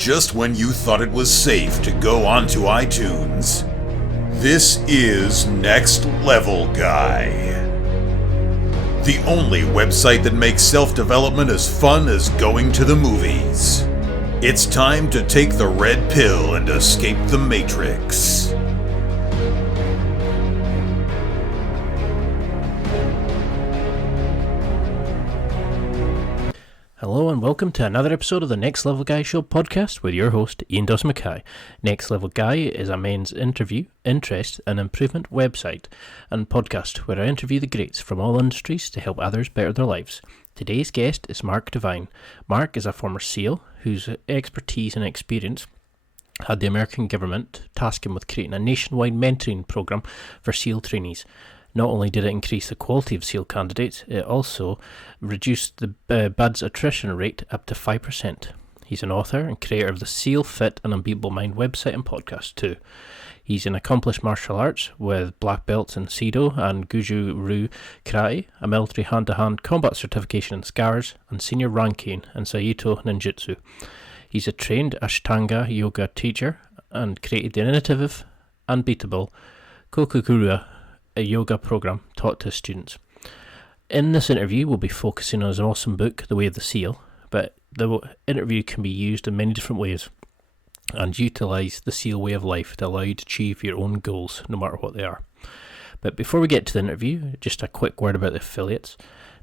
just when you thought it was safe to go onto iTunes. This is Next Level Guy, the only website that makes self-development as fun as going to the movies. It's time to take the red pill and escape the Matrix. Hello and welcome to another episode of the Next Level Guy Show podcast with your host, Ian Dawson Mackay. Next Level Guy is a men's interview, interest and improvement website and podcast where I interview the greats from all industries to help others better their lives. Today's guest is Mark Devine. Mark is a former SEAL whose expertise and experience had the American government task him with creating a nationwide mentoring program for SEAL trainees. Not only did it increase the quality of SEAL candidates, it also reduced the BUD/S attrition rate up to 5%. He's an author and creator of the SEALFIT and Unbeatable Mind website and podcast too. He's an accomplished martial arts with black belts in Seido and Goju karate, a military hand-to-hand combat certification in scars, and senior ranking in Saito Ninjitsu. He's a trained Ashtanga Yoga teacher and created the innovative Unbeatable KOKORO Yoga program taught to students. In this interview, we'll be focusing on his awesome book, The Way of the SEAL, but the interview can be used in many different ways and utilise the SEAL way of life to allow you to achieve your own goals, no matter what they are. But before we get to the interview, just a quick word about the affiliates.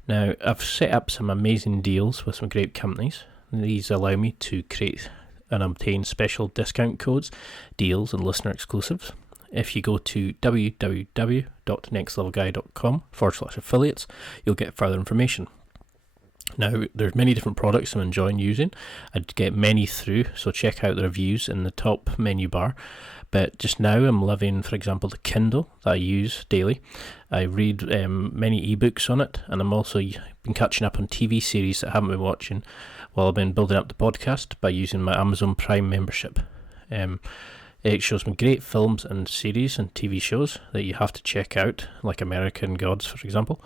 Now, I've set up some amazing deals with some great companies. These allow me to create and obtain special discount codes, deals and listener exclusives. If you go to www.nextlevelguy.com/affiliates, you'll get further information. Now, there's many different products I'm enjoying using. I'd get many through, so check out the reviews in the top menu bar. But just now, I'm loving, for example, the Kindle that I use daily. I read many ebooks on it, and I'm also been catching up on TV series that I haven't been watching while I've been building up the podcast by using my Amazon Prime membership. It shows me great films and series and TV shows that you have to check out, like American Gods, for example.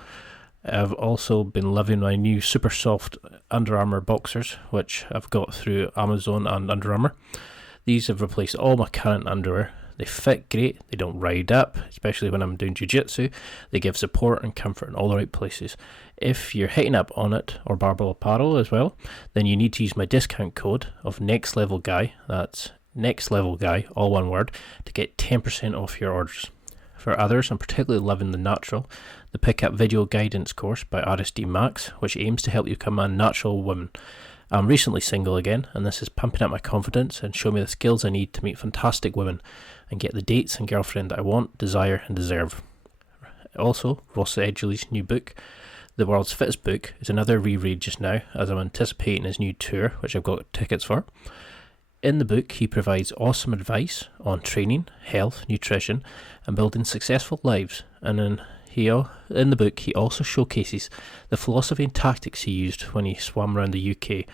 I've also been loving my new super soft Under Armour boxers, which I've got through Amazon and Under Armour. These have replaced all my current underwear. They fit great, they don't ride up, especially when I'm doing jiu-jitsu. They give support and comfort in all the right places. If you're hitting up on it or Barbell Apparel as well, then you need to use my discount code of Next Level Guy. That's Next Level Guy, all one word, to get 10% off your orders. For others, I'm particularly loving the Pick Up Video Guidance course by RSD Max, which aims to help you become a natural woman. I'm recently single again, and this is pumping up my confidence and showing me the skills I need to meet fantastic women and get the dates and girlfriend that I want, desire and deserve. Also, Ross Edgley's new book, The World's Fittest Book, is another reread just now as I'm anticipating his new tour, which I've got tickets for. In the book, he provides awesome advice on training, health, nutrition, and building successful lives. And in the book, he also showcases the philosophy and tactics he used when he swam around the UK.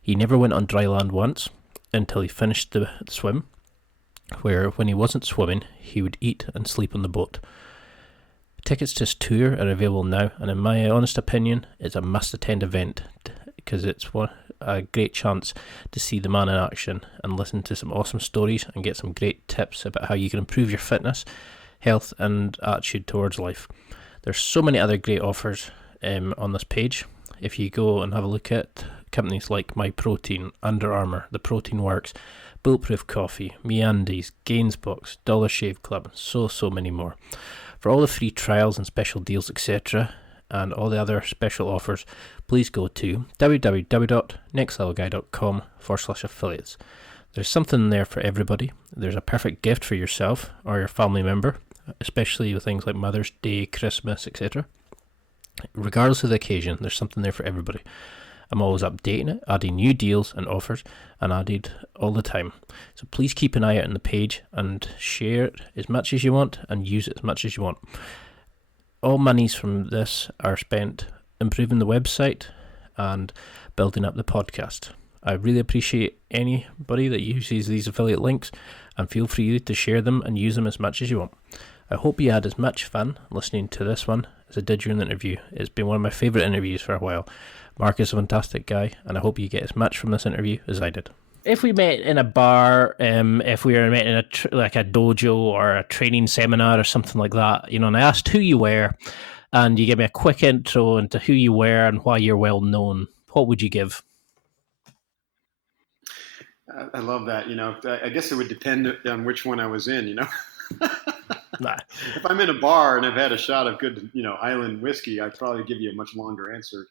He never went on dry land once until he finished the swim, where when he wasn't swimming, he would eat and sleep on the boat. Tickets to his tour are available now, and in my honest opinion, it's a must-attend event because it's a great chance to see the man in action and listen to some awesome stories and get some great tips about how you can improve your fitness, health and attitude towards life. There's so many other great offers on this page. If you go and have a look at companies like MyProtein, Under Armour, The Protein Works, Bulletproof Coffee, MeUndies, Gainsbox, Dollar Shave Club, and so many more. For all the free trials and special deals, etc., and all the other special offers, please go to www.nextlevelguy.com/affiliates. There's something there for everybody. There's a perfect gift for yourself or your family member, especially with things like Mother's Day, Christmas, etc. Regardless of the occasion, there's something there for everybody. I'm always updating it, adding new deals and offers, and added all the time. So please keep an eye out on the page and share it as much as you want and use it as much as you want. All monies from this are spent improving the website and building up the podcast. I really appreciate anybody that uses these affiliate links, and feel free to share them and use them as much as you want. I hope you had as much fun listening to this one as I did during the interview. It's been one of my favourite interviews for a while. Mark is a fantastic guy, and I hope you get as much from this interview as I did. if we met in a bar, if we were met in like a dojo or a training seminar or something like that, and I asked who you were, and you give me a quick intro into who you were and why you're well known, what would you give? I love that. I guess it would depend on which one I was in. Nah. If I'm in a bar and I've had a shot of good, Highland whiskey, I'd probably give you a much longer answer.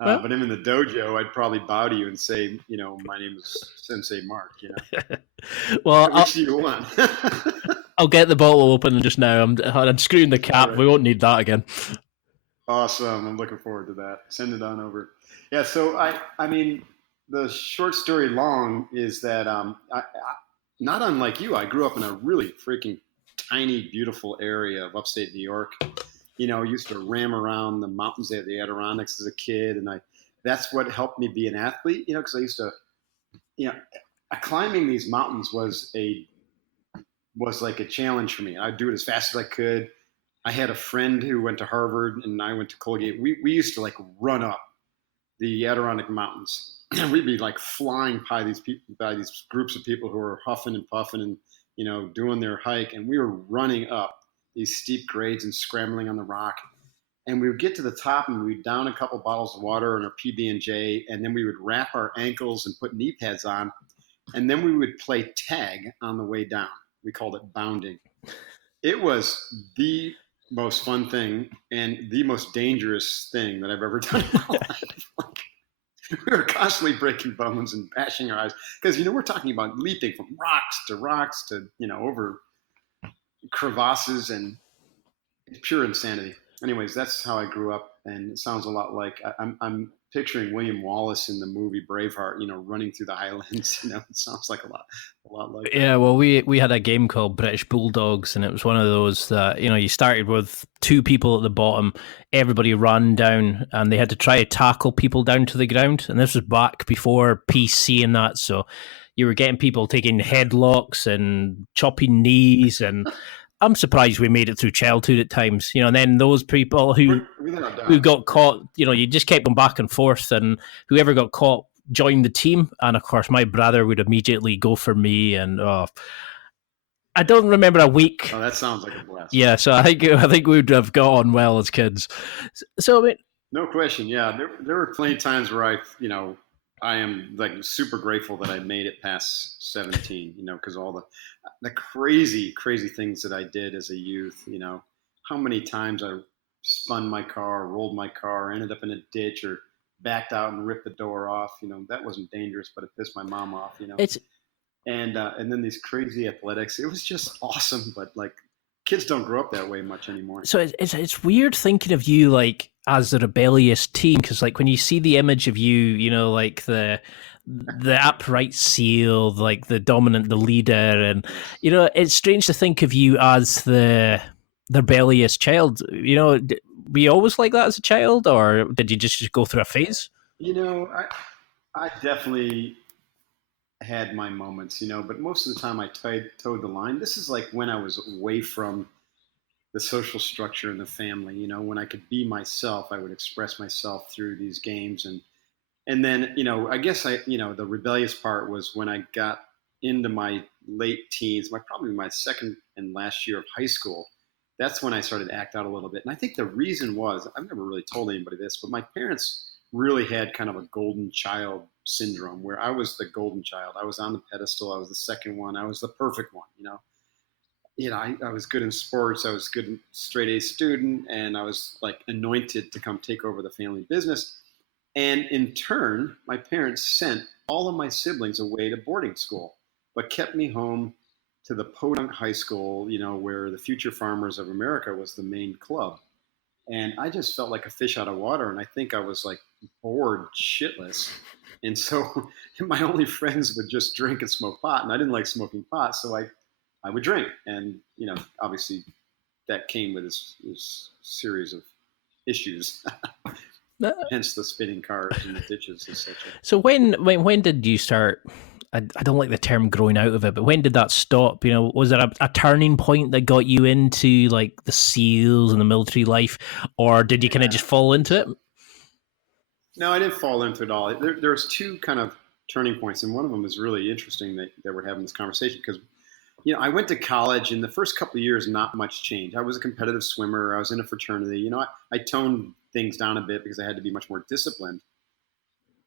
Well, but I'm in the dojo, I'd probably bow to you and say, my name is Sensei Mark. well, which do you want? I'll get the bottle open just now. I'm screwing the cap. Right. We won't need that again. Awesome. I'm looking forward to that. Send it on over. Yeah. So I mean, the short story long is that I not unlike you, I grew up in a really freaking tiny, beautiful area of upstate New York. I used to ram around the mountains of the Adirondacks as a kid, and that's what helped me be an athlete. Because I used to, climbing these mountains was like a challenge for me. I'd do it as fast as I could. I had a friend who went to Harvard, and I went to Colgate. We used to like run up the Adirondack Mountains. And we'd be like flying by these groups of people who were huffing and puffing and doing their hike, and we were running up these steep grades and scrambling on the rock. And we would get to the top and we'd down a couple bottles of water and our PB&J, and then we would wrap our ankles and put knee pads on, and then we would play tag on the way down. We called it bounding. It was the most fun thing and the most dangerous thing that I've ever done in my life. We were constantly breaking bones and bashing our eyes because, we're talking about leaping from rocks to, over crevasses, and it's pure insanity. Anyways, that's how I grew up, and it sounds a lot like I'm picturing William Wallace in the movie Braveheart, running through the Highlands. It sounds like a lot like yeah. That. Well, we had a game called British Bulldogs, and it was one of those that you started with two people at the bottom, everybody ran down, and they had to try to tackle people down to the ground. And this was back before PC and that, so you were getting people taking headlocks and chopping knees, and I'm surprised we made it through childhood at times, and then those people who got caught, you just kept them back and forth, and whoever got caught joined the team. And of course, my brother would immediately go for me, and I don't remember a week. Oh, that sounds like a blast. Yeah, so I think we would have got on well as kids. So, I mean, no question. Yeah, there were plenty of times where I am like super grateful that I made it past 17, because all the crazy things that I did as a youth, how many times I spun my car, rolled my car, ended up in a ditch, or backed out and ripped the door off. That wasn't dangerous, but it pissed my mom off. And then these crazy athletics. It was just awesome, but like kids don't grow up that way much anymore. So it's weird thinking of you like as the rebellious teen, because like when you see the image of you, like the upright seal, like the dominant, the leader, and it's strange to think of you as the rebellious child. Were you always like that as a child, or did you just go through a phase? I definitely had my moments, but most of the time I towed the line. This is like when I was away from the social structure in the family, when I could be myself, I would express myself through these games. And then, I guess the rebellious part was when I got into my late teens, probably my second and last year of high school. That's when I started to act out a little bit. And I think the reason was, I've never really told anybody this, but my parents really had kind of a golden child syndrome where I was the golden child. I was on the pedestal. I was the second one. I was the perfect one, I was good in sports. I was good straight A student, and I was like anointed to come take over the family business. And in turn, my parents sent all of my siblings away to boarding school, but kept me home to the Podunk High School, where the Future Farmers of America was the main club. And I just felt like a fish out of water. And I think I was like bored shitless. And so my only friends would just drink and smoke pot. And I didn't like smoking pot. So I would drink. And, obviously that came with this series of issues. Hence the spinning cars and the ditches, etc. So when did you start? I don't like the term growing out of it, but when did that stop? Was there a turning point that got you into like the SEALs and the military life, or did you kind of just fall into it? No, I didn't fall into it all. There's two kind of turning points, and one of them is really interesting that we're having this conversation because, I went to college, and the first couple of years, not much change. I was a competitive swimmer. I was in a fraternity. I toned things down a bit because I had to be much more disciplined.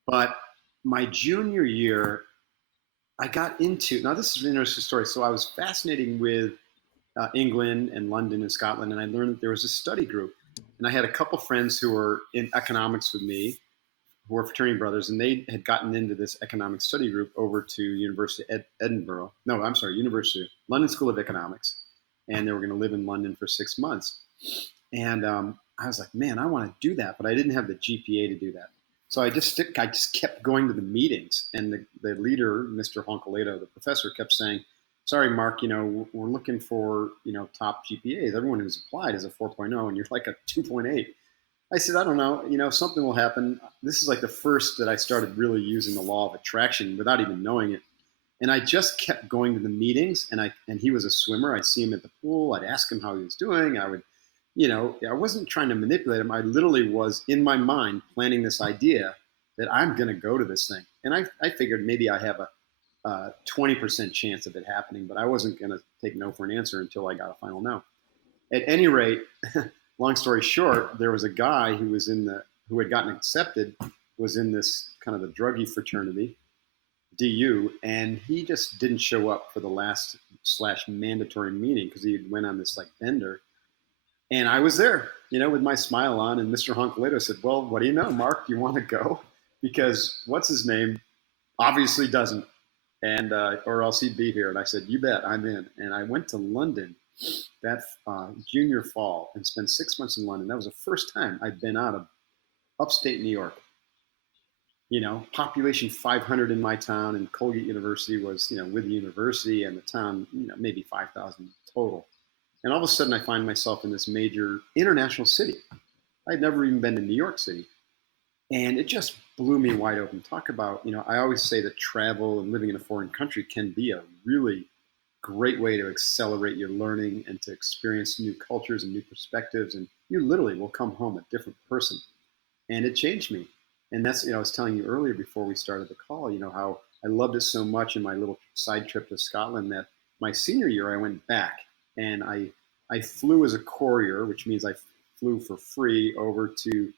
But my junior year, I got into, now this is an interesting story. So I was fascinating with England and London and Scotland, and I learned that there was a study group. And I had a couple friends who were in economics with me, who were fraternity brothers, and they had gotten into this economic study group over to University of Edinburgh. No, I'm sorry, University London School of Economics, and they were going to live in London for 6 months. And I was like, man, I want to do that, but I didn't have the GPA to do that. So I just kept going to the meetings, and the leader, Mr. Honkoleto, the professor, kept saying, "Sorry, Mark, we're looking for top GPAs. Everyone who's applied is a 4.0, and you're like a 2.8." I said, "I don't know. Something will happen." This is like the first that I started really using the law of attraction without even knowing it. And I just kept going to the meetings, and he was a swimmer. I'd see him at the pool. I'd ask him how he was doing. I would. I wasn't trying to manipulate him. I literally was in my mind planning this idea that I'm going to go to this thing. And I figured maybe I have a 20% chance of it happening, but I wasn't going to take no for an answer until I got a final no. At any rate, long story short, there was a guy who had gotten accepted, was in this kind of the druggie fraternity, DU, and he just didn't show up for the last /mandatory meeting because he went on this like bender. And I was there, with my smile on, and Mr. Honkoleto said, "Well, what do you know, Mark? Do you want to go? Because what's his name obviously doesn't, and or else he'd be here." And I said, "You bet, I'm in." And I went to London that junior fall and spent 6 months in London. That was the first time I'd been out of upstate New York. Population 500 in my town, and Colgate University was, with the university and the town, maybe 5,000 total. And all of a sudden, I find myself in this major international city. I'd never even been to New York City. And it just blew me wide open. Talk about, I always say that travel and living in a foreign country can be a really great way to accelerate your learning and to experience new cultures and new perspectives. And you literally will come home a different person. And it changed me. And that's, I was telling you earlier before we started the call, how I loved it so much in my little side trip to Scotland that my senior year, I went back. And I flew as a courier, which means I flew for free over to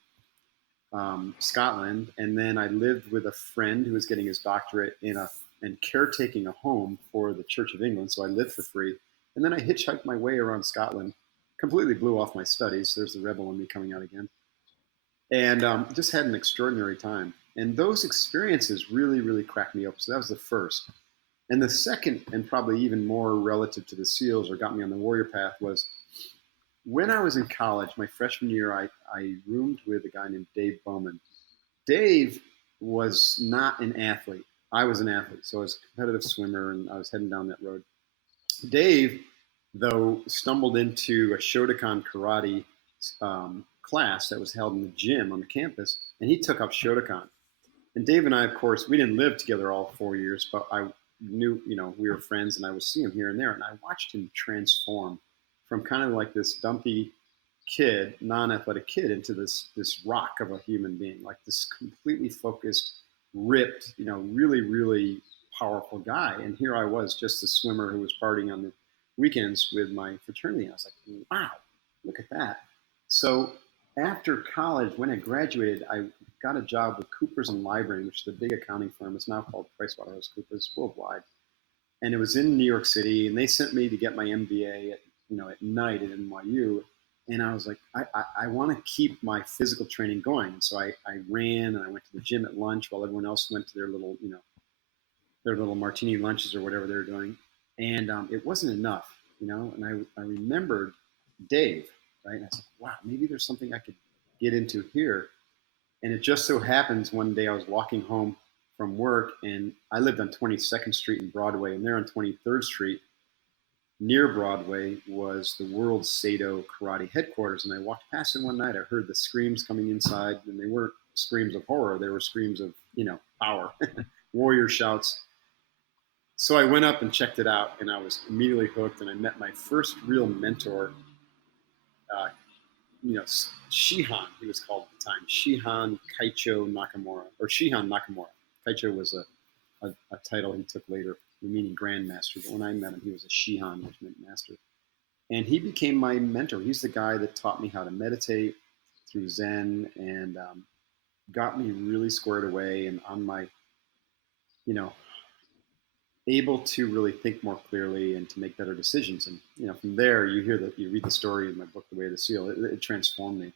Scotland. And then I lived with a friend who was getting his doctorate and caretaking a home for the Church of England. So I lived for free. And then I hitchhiked my way around Scotland, completely blew off my studies. There's the rebel in me coming out again. And just had an extraordinary time. And those experiences really, really cracked me open. So that was the first. And the second, and probably even more relative to the SEALs or got me on the warrior path, was when I was in college, my freshman year, I roomed with a guy named Dave Bowman. Dave was not an athlete. I was an athlete. So I was a competitive swimmer, and I was heading down that road. Dave, though, stumbled into a Shotokan karate class that was held in the gym on the campus, and he took up Shotokan. And Dave and I, of course, we didn't live together all 4 years, but I knew, we were friends, and I would see him here and there, and I watched him transform from kind of like this dumpy kid, non-athletic kid, into this rock of a human being, like this completely focused, ripped, really, really powerful guy. And here I was, just a swimmer who was partying on the weekends with my fraternity. I was like, wow, look at that. So after college, when I graduated, I got a job with Coopers & Lybrand, which is a big accounting firm. It's now called PricewaterhouseCoopers worldwide. And it was in New York City, and they sent me to get my MBA at night at NYU. And I was like, I want to keep my physical training going. And so I ran, and I went to the gym at lunch while everyone else went to their little martini lunches or whatever they were doing. And it wasn't enough, and I remembered Dave, right? And I said, wow, maybe there's something I could get into here. And it just so happens one day I was walking home from work, and I lived on 22nd Street and Broadway, and there on 23rd Street, near Broadway, was the World Seido Karate headquarters. And I walked past it one night. I heard the screams coming inside, and they weren't screams of horror. They were screams of, power, warrior shouts. So I went up and checked it out, and I was immediately hooked. And I met my first real mentor, Shihan, he was called at the time, Shihan Kaicho Nakamura, or Shihan Nakamura. Kaicho was a a title he took later, meaning grandmaster. But when I met him, he was a Shihan, which meant master. And he became my mentor. He's the guy that taught me how to meditate through Zen and got me really squared away and on my, you know, able to really think more clearly and to make better decisions. And, you know, from there, you read the story in my book, The Way of the SEAL. It transformed me.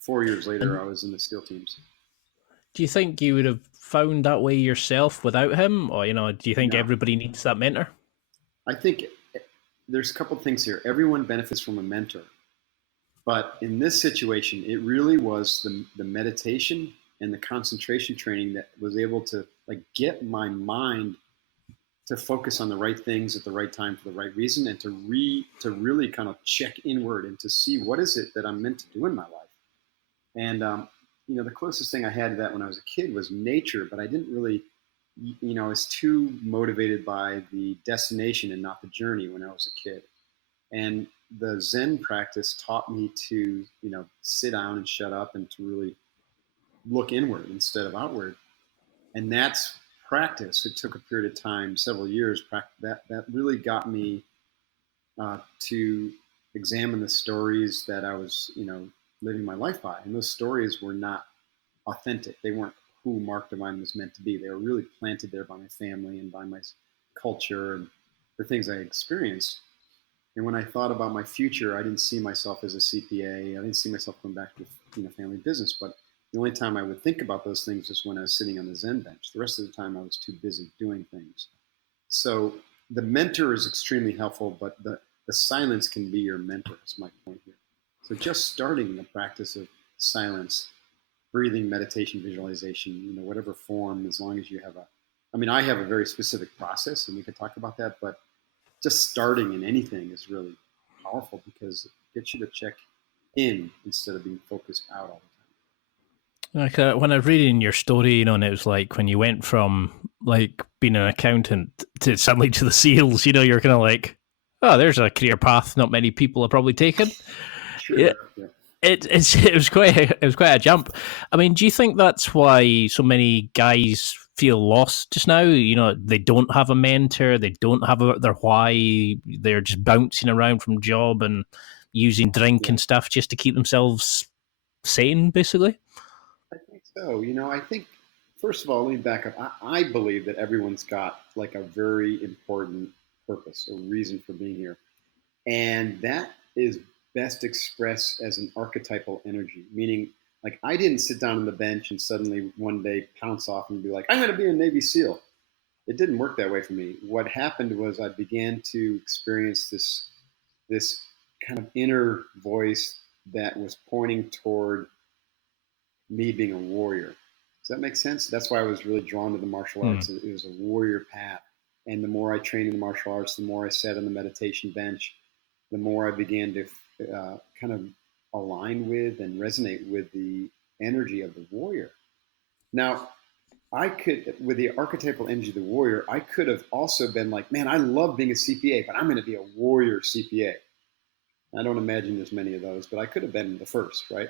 4 years later, And I was in the SEAL teams. do you think you would have found that way yourself without him? Or, do you think No, everybody needs that mentor? I think there's a couple of things here. Everyone benefits from a mentor. But in this situation, it really was the meditation and the concentration training that was able to like get my mind to focus on the right things at the right time for the right reason, and to really kind of check inward and to see what is it that I'm meant to do in my life. And the closest thing I had to that when I was a kid was nature, but I didn't really, I was too motivated by the destination and not the journey when I was a kid. And the Zen practice taught me to, sit down and shut up and to really look inward instead of outward. And that's practice. It took a period of time, several years, that really got me to examine the stories that I was, living my life by. And those stories were not authentic. They weren't who Mark Divine was meant to be. They were really planted there by my family and by my culture and the things I experienced. And when I thought about my future, I didn't see myself as a CPA. I didn't see myself going back to family business. But the only time I would think about those things was when I was sitting on the Zen bench. The rest of the time, I was too busy doing things. So the mentor is extremely helpful, but the silence can be your mentor, is my point here. So just starting the practice of silence, breathing, meditation, visualization, whatever form, as long as you have I have a very specific process, and we could talk about that, but just starting in anything is really powerful because it gets you to check in instead of being focused out all the time. Like when I was reading your story, and it was like when you went from like being an accountant to suddenly to the SEALs, you're kind of like, oh, there's a career path not many people have probably taken. Sure. Yeah. Yeah. It was quite a jump. I mean, do you think that's why so many guys feel lost just now? They don't have a mentor, they don't have their why, they're just bouncing around from job and using drink and stuff just to keep themselves sane, basically? I think so. I think, first of all, let me back up. I believe that everyone's got like a very important purpose or reason for being here. And that is best expressed as an archetypal energy, meaning like I didn't sit down on the bench and suddenly one day pounce off and be like, I'm going to be a Navy SEAL. It didn't work that way for me. What happened was I began to experience this kind of inner voice that was pointing toward me being a warrior. Does that make sense? That's why I was really drawn to the martial arts. It was a warrior path. And the more I trained in the martial arts, the more I sat on the meditation bench, the more I began to kind of align with and resonate with the energy of the warrior. Now, with the archetypal energy of the warrior, I could have also been like, man, I love being a CPA, but I'm going to be a warrior CPA. I don't imagine there's many of those, but I could have been the first, right?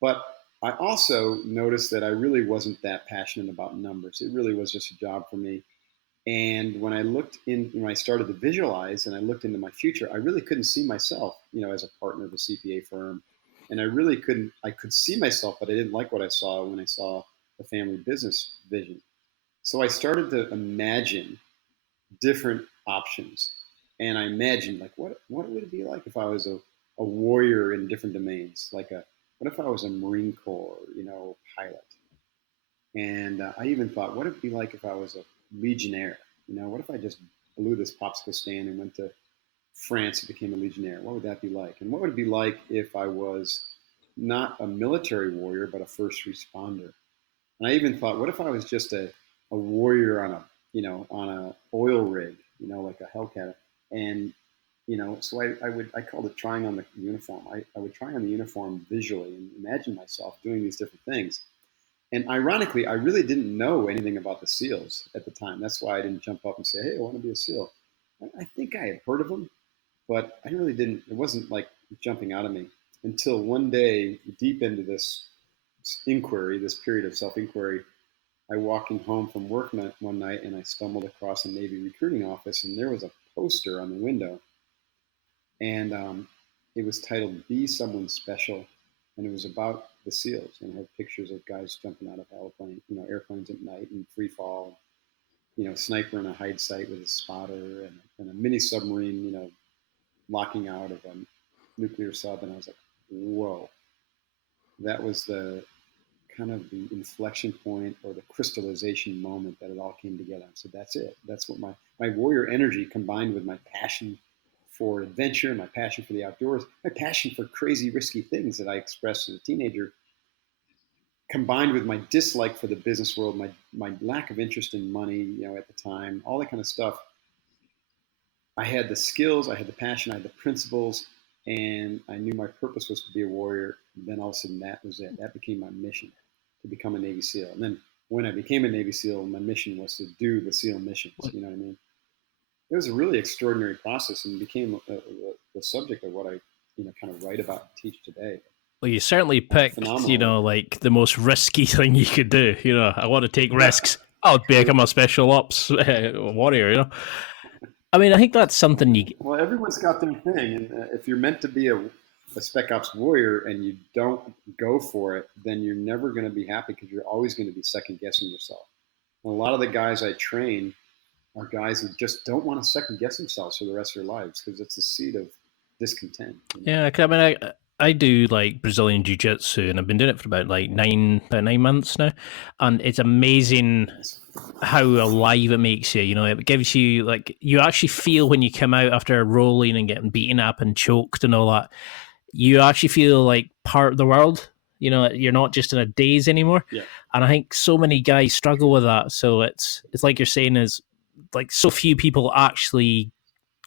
But I also noticed that I really wasn't that passionate about numbers. It really was just a job for me. And when when I started to visualize and I looked into my future, I really couldn't see myself, as a partner of a CPA firm. And I could see myself, but I didn't like what I saw when I saw the family business vision. So I started to imagine different options. And I imagined like, what would it be like if I was a warrior in different domains? What if I was a Marine Corps, pilot? And I even thought, what would it be like if I was a Legionnaire? What if I just blew this popsicle stand and went to France and became a Legionnaire? What would that be like? And what would it be like if I was not a military warrior, but a first responder? And I even thought, what if I was just a warrior on a oil rig, like a Hellcat? And, so I called it trying on the uniform. I would try on the uniform visually and imagine myself doing these different things. And ironically, I really didn't know anything about the SEALs at the time. That's why I didn't jump up and say, hey, I want to be a SEAL. I think I had heard of them, but I really didn't. It wasn't like jumping out of me until one day, deep into this inquiry, this period of self-inquiry, I walking home from work one night, and I stumbled across a Navy recruiting office, and there was a poster on the window, and it was titled "Be Someone Special," and it was about the SEALs, and it had pictures of guys jumping out of airplanes at night and free fall, sniper in a hide site with a spotter, and a mini submarine, locking out of a nuclear sub, and I was like, whoa, that was the kind of the inflection point or the crystallization moment that it all came together. So that's it. That's what my warrior energy combined with my passion for adventure, my passion for the outdoors, my passion for crazy, risky things that I expressed as a teenager, combined with my dislike for the business world, my lack of interest in money, at the time, all that kind of stuff. I had the skills, I had the passion, I had the principles, and I knew my purpose was to be a warrior. And then all of a sudden, that was it. That became my mission, to become a Navy SEAL. And then when I became a Navy SEAL, my mission was to do the SEAL missions. You know what I mean? It was a really extraordinary process, and became the subject of what I, kind of write about and teach today. Well, you certainly picked, like the most risky thing you could do. I want to take risks. I'll become a special ops warrior. I mean, I think that's something Well, everyone's got their thing, and if you're meant to be a spec ops warrior and you don't go for it, then you're never going to be happy, because you're always going to be second guessing yourself. And a lot of the guys I train are guys who just don't want to second guess themselves for the rest of their lives, because it's the seed of discontent. Yeah, I mean, I do like Brazilian Jiu-Jitsu, and I've been doing it for about 9 months now, and it's amazing how alive it makes you. It gives you, like, you actually feel when you come out after rolling and getting beaten up and choked and all that, you actually feel like part of the world. You're not just in a daze anymore. Yeah. And I think so many guys struggle with that. So it's like you're saying, is like so few people actually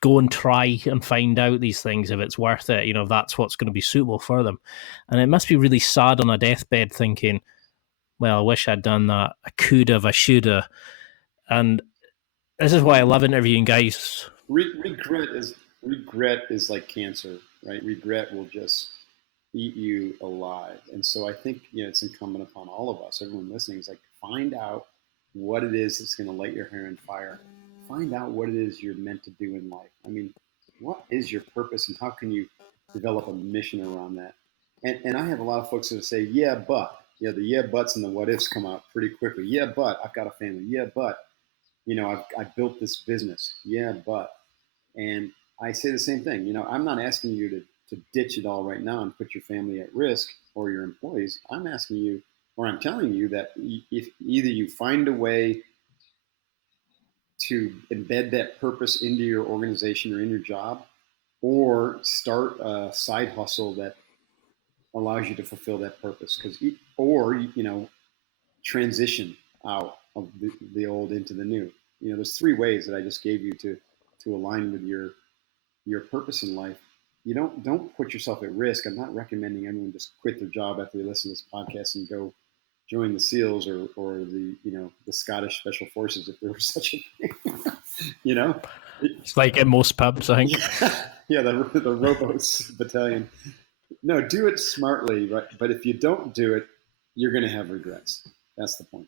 go and try and find out these things, if it's worth it, if that's what's going to be suitable for them. And it must be really sad on a deathbed thinking, well, I wish I'd done that. I could have, I should have. And this is why I love interviewing guys. Regret is like cancer, right? Regret will just eat you alive. And so I think, it's incumbent upon all of us, everyone listening, is like, find out what it is that's going to light your hair on fire. Find out what it is you're meant to do in life. I mean, what is your purpose, and how can you develop a mission around that? And I have a lot of folks that say, yeah, but. The yeah, buts and the what ifs come out pretty quickly. Yeah, but I've got a family. Yeah, but, I've built this business. Yeah, but. And I say the same thing. I'm not asking you to ditch it all right now and put your family at risk or your employees. I'm asking you, or I'm telling you, that if either you find a way to embed that purpose into your organization or in your job, or start a side hustle that allows you to fulfill that purpose, or transition out of the old into the new. There's 3 ways that I just gave you to align with your purpose in life. You don't put yourself at risk. I'm not recommending anyone just quit their job after they listen to this podcast and go join the SEALs or the the Scottish Special Forces, if there was such a thing. It's like in most pubs, I think. Yeah, the Robos Battalion. No, do it smartly, right? But if you don't do it, you're going to have regrets. That's the point.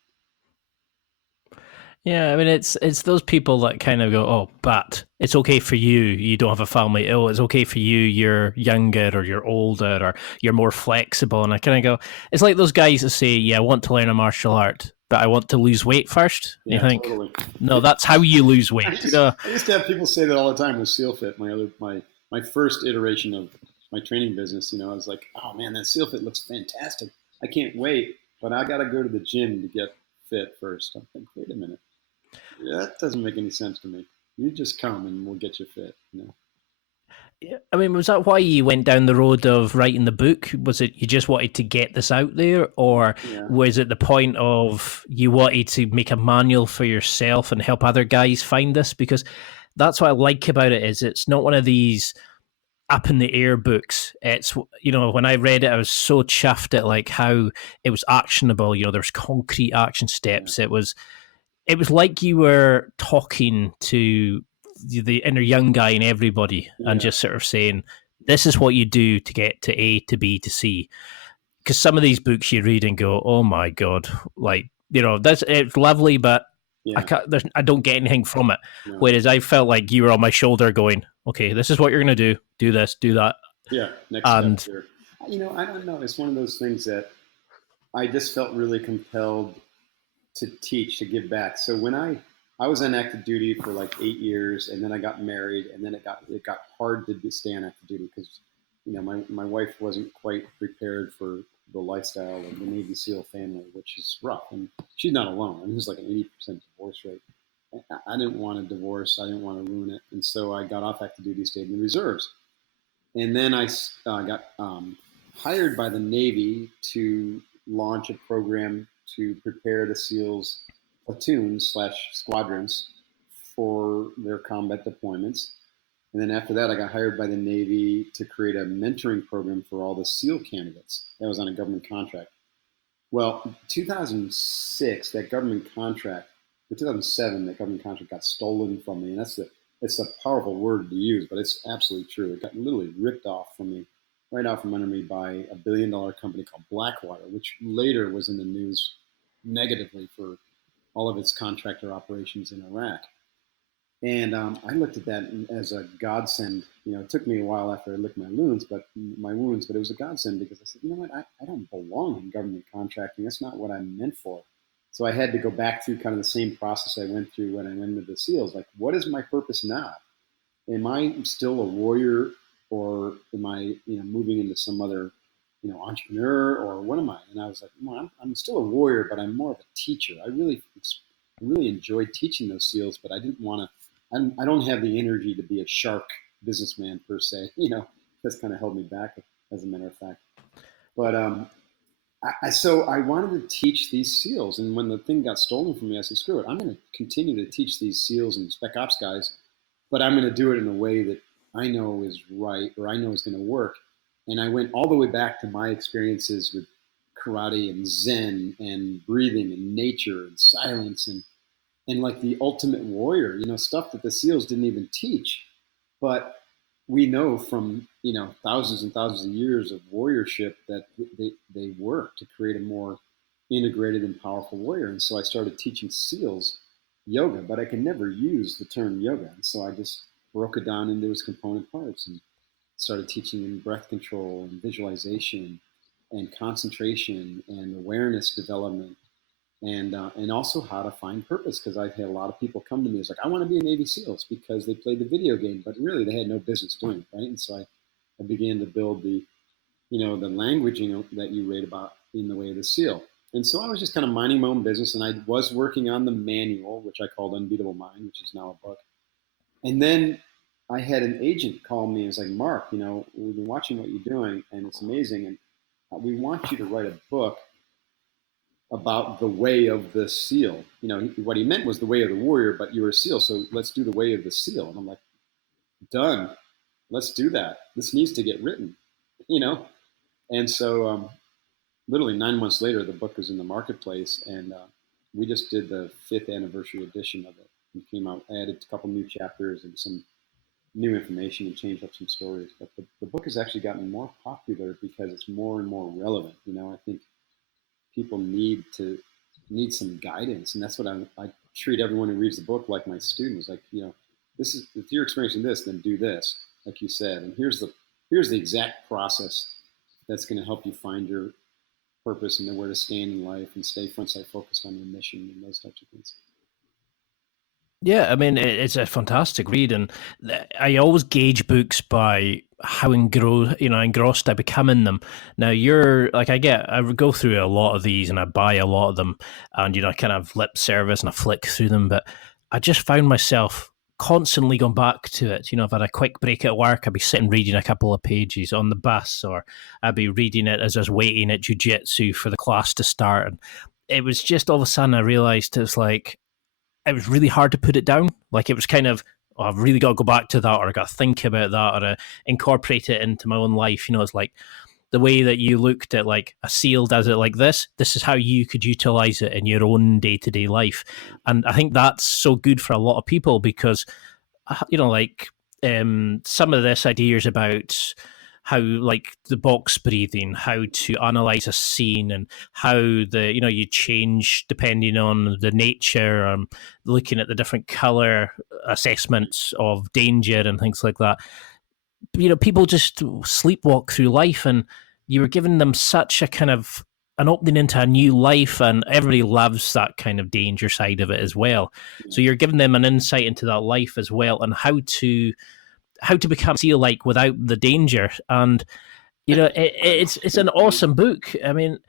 Yeah, I mean, it's those people that kind of go, oh, but it's okay for you. You don't have a family. Oh, it's okay for you. You're younger, or you're older, or you're more flexible. And I kind of go, it's like those guys that say, yeah, I want to learn a martial art, but I want to lose weight first. Yeah, you think, totally. No, that's how you lose weight. I used to have people say that all the time with SEALFIT, my first iteration of my training business. I was like, oh man, that SEALFIT looks fantastic. I can't wait, but I got to go to the gym to get fit first. I'm like, wait a minute. Yeah, that doesn't make any sense to me. You just come and we'll get you fit. Yeah, I mean, was that why you went down the road of writing the book? Was it you just wanted to get this out there, or was it the point of you wanted to make a manual for yourself and help other guys find this? Because that's what I like about it, is it's not one of these up in the air books. It's, when I read it, I was so chuffed at like how it was actionable. There's concrete action steps. It was like you were talking to the inner young guy in everybody, and just sort of saying, this is what you do to get to A to B to C. Because some of these books you read and go, oh my God, like it's lovely, but Yeah. I don't get anything from it. No. Whereas I felt like you were on my shoulder going, okay, this is what you're going to do this, do that. Yeah. Next step here. I don't know. It's one of those things that I just felt really compelled to teach, to give back. So when I was on active duty for like 8 years, and then I got married, and then it got hard to stay on active duty because my wife wasn't quite prepared for the lifestyle of the Navy SEAL family, which is rough, and she's not alone. I mean, there's like an 80% divorce rate. I didn't want a divorce. I didn't want to ruin it, and so I got off active duty, stayed in the reserves, and then I got hired by the Navy to launch a program to prepare the SEALs platoons / squadrons for their combat deployments. And then after that, I got hired by the Navy to create a mentoring program for all the SEAL candidates. That was on a government contract. Well, 2006, that government contract, or 2007, that government contract got stolen from me. And it's a powerful word to use, but it's absolutely true. It got literally ripped off from me, right out from under me by $1 billion company called Blackwater, which later was in the news negatively for all of its contractor operations in Iraq. And I looked at that as a godsend. It took me a while after I licked my wounds, but it was a godsend because I said, you know what, I don't belong in government contracting. That's not what I'm meant for. So I had to go back through kind of the same process I went through when I went into the SEALs. Like, what is my purpose now? Am I still a warrior, or am I, moving into some other, entrepreneur, or what am I? And I was like, well, I'm still a warrior, but I'm more of a teacher. I really enjoyed teaching those SEALs, but I didn't want to. I don't have the energy to be a shark businessman per se. That's kind of held me back, as a matter of fact. But so I wanted to teach these SEALs, and when the thing got stolen from me, I said, screw it. I'm going to continue to teach these SEALs and Spec Ops guys, but I'm going to do it in a way that I know is right, or I know is going to work. And I went all the way back to my experiences with karate and Zen and breathing and nature and silence and like the ultimate warrior, stuff that the SEALs didn't even teach. But we know from, thousands and thousands of years of warriorship that they work to create a more integrated and powerful warrior. And so I started teaching SEALs yoga, but I could never use the term yoga. And so I just broke it down into its component parts and started teaching them breath control and visualization and concentration and awareness development, and also how to find purpose. Because I've had a lot of people come to me, it's like, I want to be a Navy SEALs because they played the video game, but really they had no business doing it, right? And so I began to build the languaging that you read about in the way of the SEAL. And so I was just kind of minding my own business, and I was working on the manual, which I called Unbeatable Mind, which is now a book. And then I had an agent call me and was like, Mark, we've been watching what you're doing, and it's amazing, and we want you to write a book about the way of the SEAL. What he meant was the way of the warrior, but you're a SEAL, so let's do the way of the SEAL. And I'm like, done. Let's do that. This needs to get written, And so literally 9 months later, the book was in the marketplace, and we just did the 5th anniversary edition of it. It came out, added a couple new chapters and some new information and changed up some stories. But the book has actually gotten more popular because it's more and more relevant. I think people need some guidance, and that's what I treat everyone who reads the book like my students. Like, this is, if you're experiencing this, then do this, like you said, and here's the exact process that's going to help you find your purpose and know where to stand in life and stay front side focused on your mission and those types of things. Yeah, I mean, it's a fantastic read, and I always gauge books by how engrossed I become in them. Now, I would go through a lot of these, and I buy a lot of them, and I kind of lip service and I flick through them, but I just found myself constantly going back to it. I've had a quick break at work, I'd be sitting reading a couple of pages on the bus, or I'd be reading it as I was waiting at jiu-jitsu for the class to start, and it was just all of a sudden I realized it's like, it was really hard to put it down. Like, it was kind of, I've really got to go back to that, or I got to think about that, or incorporate it into my own life. It's like the way that you looked at like a SEAL does it like this is how you could utilize it in your own day-to-day life. And I think that's so good for a lot of people because, some of this ideas about how like the box breathing, how to analyze a scene, and how you change depending on the nature, looking at the different color assessments of danger and things like that. People just sleepwalk through life, and you were giving them such a kind of an opening into a new life, and everybody loves that kind of danger side of it as well. So you're giving them an insight into that life as well, and how to become SEAL like without the danger. And it's an awesome book. I mean,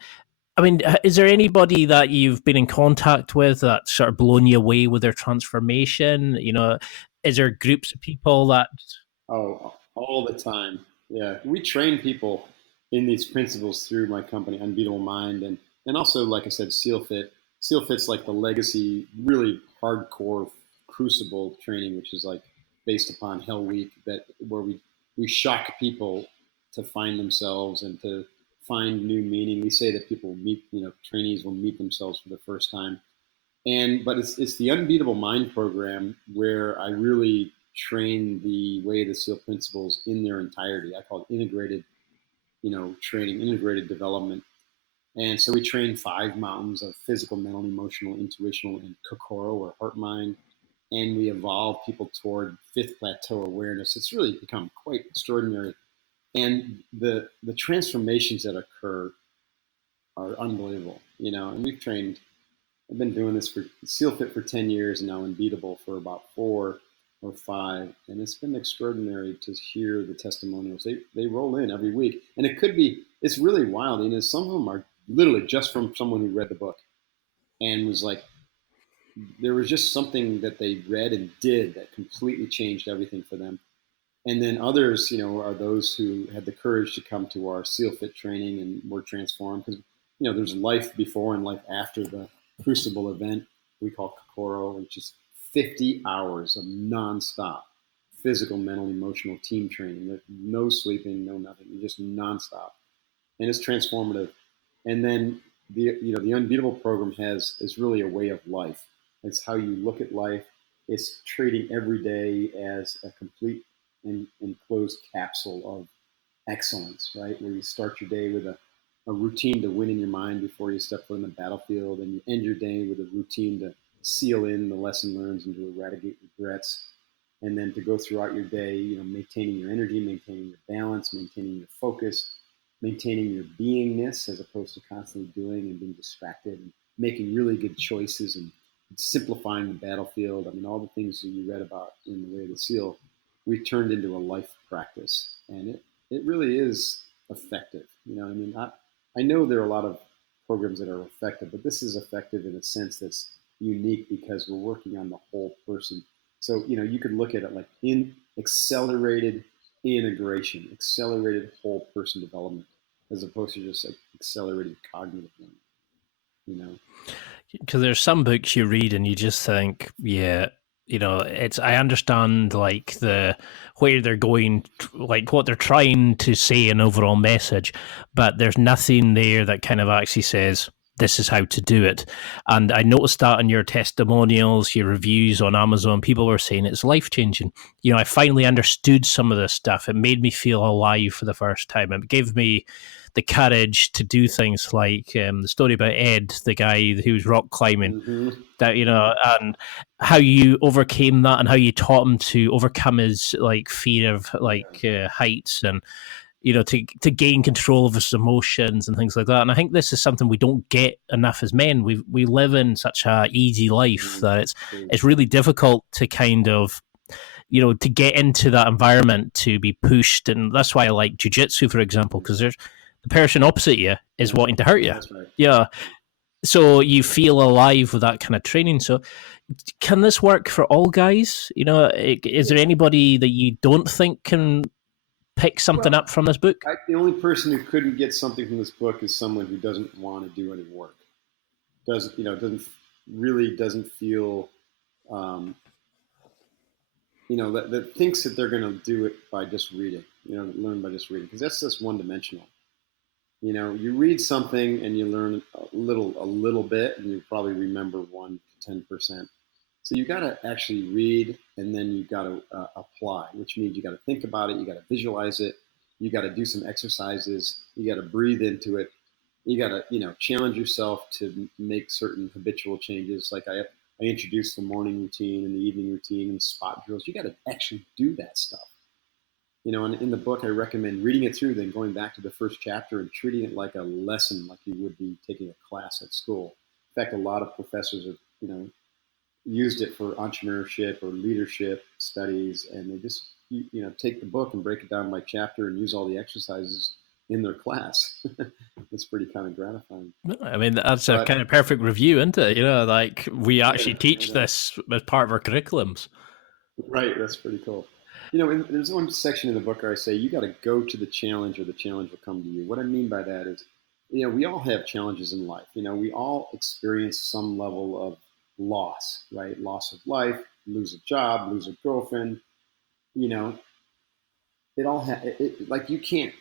is there anybody that you've been in contact with that sort of blown you away with their transformation? Is there groups of people that? Oh, all the time. Yeah, we train people in these principles through my company, Unbeatable Mind, and also, like I said, SEALFIT. SEALFIT's like the legacy, really hardcore crucible training, which is like based upon Hell Week, where we shock people to find themselves and to find new meaning. We say that people meet, trainees will meet themselves for the first time. But it's the Unbeatable Mind program where I really train the way the SEAL principles in their entirety. I call it integrated, training, integrated development. And so we train 5 mountains of physical, mental, emotional, intuitional, and kokoro, or heart mind. And we evolve people toward 5th plateau awareness. It's really become quite extraordinary. And the transformations that occur are unbelievable, and I've been doing this for SEALFIT for 10 years and now Unbeatable for about 4 or 5. And it's been extraordinary to hear the testimonials. They roll in every week. And it's really wild. Some of them are literally just from someone who read the book and was like, there was just something that they read and did that completely changed everything for them. And then others, are those who had the courage to come to our SEALFIT training and were transformed, because, there's life before and life after the crucible event we call kokoro, which is 50 hours of nonstop physical, mental, emotional team training. No sleeping, no nothing. You're just nonstop, and it's transformative. And then the Unbeatable program is really a way of life. It's how you look at life. It's treating every day as a complete and enclosed capsule of excellence, right? Where you start your day with a routine to win in your mind before you step foot in the battlefield, and you end your day with a routine to seal in the lesson learned and to eradicate regrets, and then to go throughout your day, maintaining your energy, maintaining your balance, maintaining your focus, maintaining your beingness as opposed to constantly doing and being distracted, and making really good choices and simplifying the battlefield. I mean, all the things that you read about in The Way of the SEAL, we turned into a life practice, and it really is effective. I know there are a lot of programs that are effective, but this is effective in a sense that's unique because we're working on the whole person. So, you could look at it like in accelerated integration, accelerated whole person development, as opposed to just like accelerated cognitive learning, Because there's some books you read and you just think, yeah, I understand like where they're going, like what they're trying to say, an overall message, but there's nothing there that kind of actually says this is how to do it. And I noticed that in your testimonials, your reviews on Amazon, people were saying it's life changing. I finally understood some of this stuff. It made me feel alive for the first time. It gave me the courage to do things like the story about Ed, the guy who was rock climbing, that and how you overcame that, and how you taught him to overcome his like fear of heights, and to gain control of his emotions and things like that. And I think this is something we don't get enough as men. We live in such a easy life that it's really difficult to kind of to get into that environment, to be pushed. And that's why I like jiu-jitsu, for example, because there's the person opposite you is wanting to hurt you. That's right. Yeah. So you feel alive with that kind of training. So can this work for all guys? Is there anybody that you don't think can pick something up from this book? The only person who couldn't get something from this book is someone who doesn't want to do any work. Doesn't feel, that thinks that they're going to do it by just reading, learn by just reading, because that's just one dimensional. You read something and you learn a little bit, and you probably remember 1 to 10%. So you got to actually read, and then you got to apply, which means you got to think about it, you got to visualize it, You got to do some exercises. You got to breathe into it. You got to, challenge yourself to make certain habitual changes. Like I introduced the morning routine and the evening routine and spot drills. You got to actually do that stuff. And in the book, I recommend reading it through, then going back to the first chapter and treating it like a lesson, like you would be taking a class at school. In fact, a lot of professors have, used it for entrepreneurship or leadership studies, and they just, take the book and break it down by chapter and use all the exercises in their class. It's pretty kind of gratifying. I mean, that's a kind of perfect review, isn't it? Like we actually teach this as part of our curriculums. Right, that's pretty cool. There's one section in the book where I say you got to go to the challenge or the challenge will come to you. What I mean by that is, we all have challenges in life. We all experience some level of loss, right? Loss of life, lose a job, lose a girlfriend. It all like you can't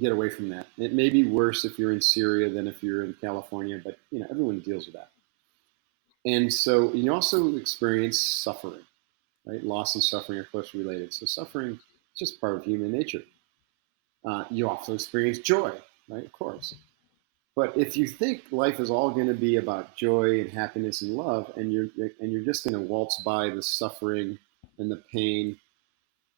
get away from that. It may be worse if you're in Syria than if you're in California, but everyone deals with that. And so you also experience suffering, right? Loss and suffering are closely related. So suffering is just part of human nature. You also experience joy, right? Of course. But if you think life is all going to be about joy and happiness and love, and you're just going to waltz by the suffering and the pain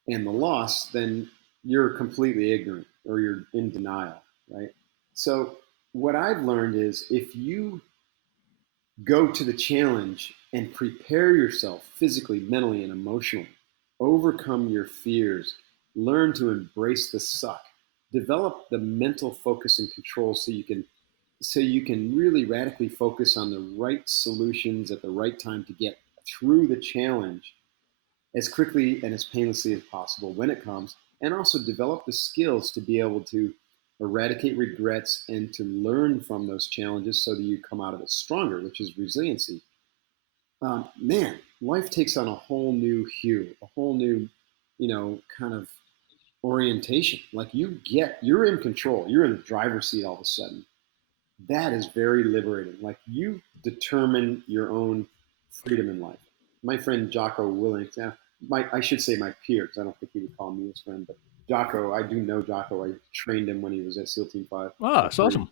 and the loss, then you're completely ignorant or you're in denial, right? So what I've learned is if you go to the challenge and prepare yourself physically, mentally, and emotionally, overcome your fears, learn to embrace the suck, develop the mental focus and control so you can really radically focus on the right solutions at the right time to get through the challenge as quickly and as painlessly as possible when it comes, and also develop the skills to be able to eradicate regrets and to learn from those challenges so that you come out of it stronger, which is resiliency. Man, life takes on a whole new hue, a whole new, kind of orientation. Like you're in control. You're in the driver's seat all of a sudden. That is very liberating. Like you determine your own freedom in life. My friend Jocko Willink, I should say my peer, because I don't think he would call me his friend, but Jocko, I do know Jocko. I trained him when he was at SEAL Team 5. Oh, that's awesome.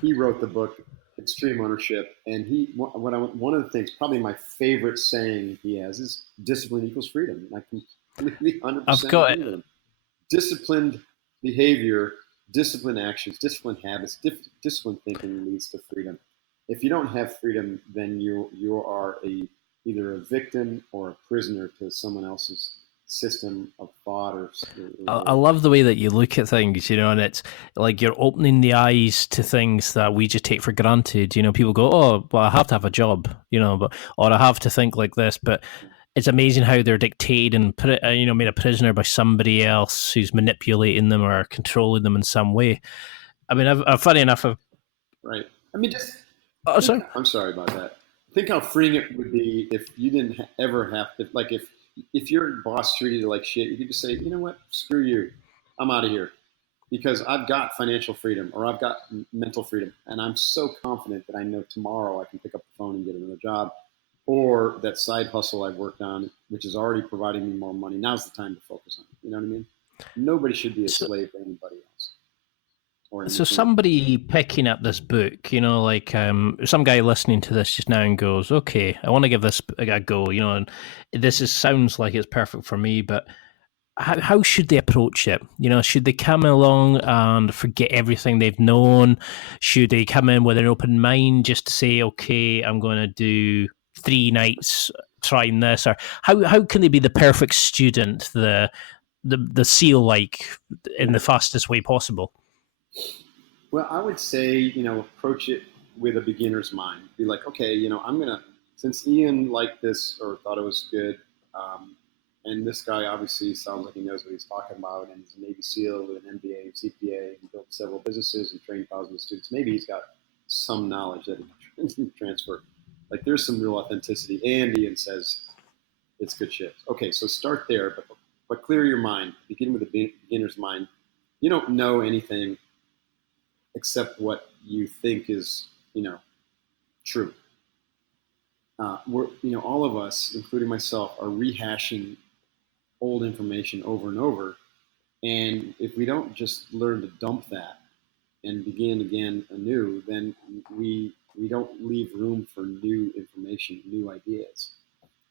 He wrote the book Extreme Ownership, and one of the things, probably my favorite saying he has is discipline equals freedom. And I completely 100% I've got agree with him. Disciplined behavior, disciplined actions, disciplined habits, disciplined thinking leads to freedom. If you don't have freedom, then you are either a victim or a prisoner to someone else's system of thought or I love the way that you look at things, and it's like you're opening the eyes to things that we just take for granted. People go, oh, well, I have to have a job, or I have to think like this, but it's amazing how they're dictated and made a prisoner by somebody else who's manipulating them or controlling them in some way. I mean, funny enough, right. I mean, sorry. I'm sorry about that. Think how freeing it would be if you didn't ever have to, like if your boss treated you like shit, you could just say, you know what, screw you, I'm out of here, because I've got financial freedom or I've got mental freedom, and I'm so confident that I know tomorrow I can pick up the phone and get another job, or that side hustle I've worked on, which is already providing me more money. Now's the time to focus on it. You know what I mean? Nobody should be a slave to anybody else. So somebody picking up this book, like some guy listening to this just now and goes, okay, I want to give this a go, and sounds like it's perfect for me, but how should they approach it? Should they come along and forget everything they've known? Should they come in with an open mind just to say, okay, I'm going to do 3 nights trying this? Or how can they be the perfect student, the SEAL, like, in the fastest way possible? Well, I would say, approach it with a beginner's mind. Be like, okay, since Ian liked this or thought it was good, and this guy obviously sounds like he knows what he's talking about, and he's a Navy SEAL with an MBA, CPA, he built several businesses and trained thousands of students. Maybe he's got some knowledge that he can transfer. Like there's some real authenticity, and Ian says it's good shit. Okay, so start there, but clear your mind. Begin with a beginner's mind. You don't know anything except what you think is, true. All of us, including myself, are rehashing old information over and over And if we don't just learn to dump that and begin again anew, then we don't leave room for new information, new ideas.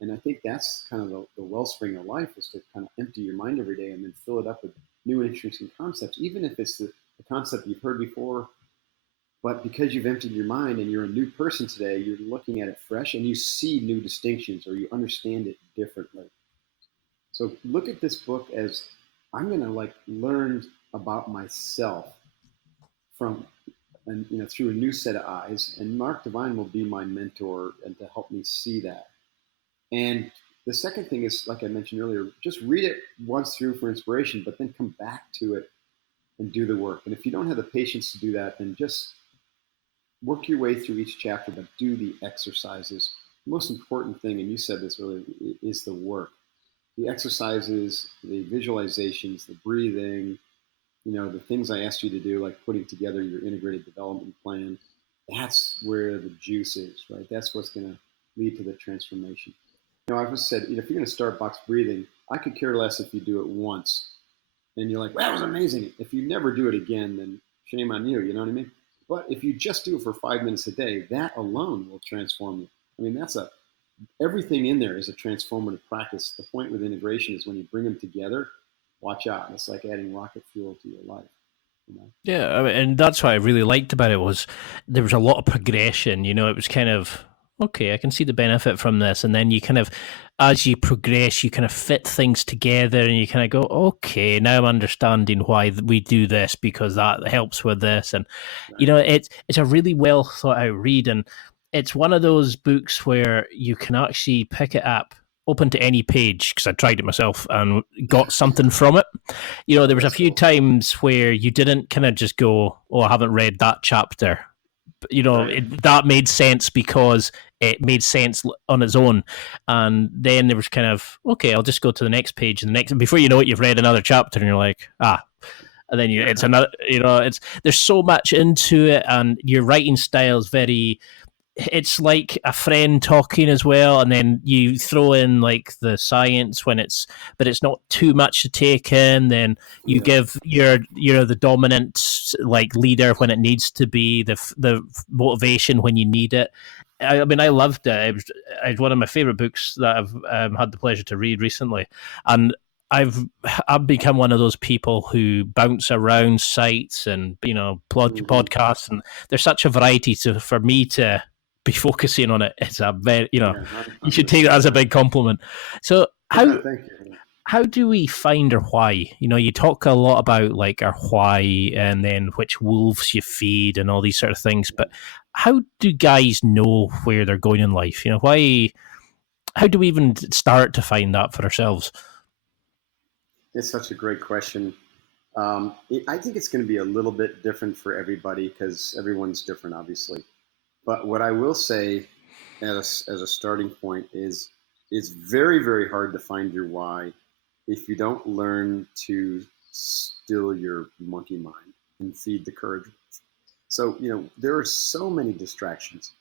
And I think that's kind of the wellspring of life, is to kind of empty your mind every day and then fill it up with new interesting concepts, even if it's the concept you've heard before. But because you've emptied your mind and you're a new person today, you're looking at it fresh and you see new distinctions, or you understand it differently. So look at this book as, I'm going to like learn about myself from, and through a new set of eyes. And Mark Divine will be my mentor and to help me see that. And the second thing is, like I mentioned earlier, just read it once through for inspiration, but then come back to it and do the work. And if you don't have the patience to do that, then just work your way through each chapter, but do the exercises. The most important thing, and you said this earlier, is the work. The exercises, the visualizations, the breathing, the things I asked you to do, like putting together your integrated development plan. That's where the juice is, right? That's what's going to lead to the transformation. I've always said, if you're going to start box breathing, I could care less if you do it once and you're like, well, that was amazing. If you never do it again, then shame on you. You know what I mean? But if you just do it for 5 minutes a day, that alone will transform you. I mean, everything in there is a transformative practice. The point with integration is when you bring them together, watch out. It's like adding rocket fuel to your life. Yeah, I mean, and that's what I really liked about it, was there was a lot of progression. It was kind of, okay, I can see the benefit from this. And then you kind of, as you progress, you kind of fit things together and you kind of go, okay, now I'm understanding why we do this, because that helps with this. And, it's a really well thought out read. And it's one of those books where you can actually pick it up, open to any page, because I tried it myself and got something from it. There was a few times where you didn't kind of just go, oh, I haven't read that chapter. That made sense because it made sense on its own. And then there was kind of, okay, I'll just go to the next page, and the next, before you know it, you've read another chapter and you're like, and then it's another, there's so much into it, and your writing style is it's like a friend talking as well, and then you throw in like the science but it's not too much to take in. Then you give your the dominant like leader when it needs to be, the motivation when you need it. I mean, I loved it. It's one of my favorite books that I've had the pleasure to read recently, and I've become one of those people who bounce around sites and podcasts, and there's such a variety for me to be focusing on it. It's a very, you should take it as a big compliment. So how do we find our why? You talk a lot about like our why, and then which wolves you feed and all these sort of things, but how do guys know where they're going in life? How do we even start to find that for ourselves? It's such a great question. I think it's going to be a little bit different for everybody, because everyone's different, obviously. But what I will say as a starting point is, it's very, very hard to find your why if you don't learn to still your monkey mind and feed the courage. So, there are so many distractions,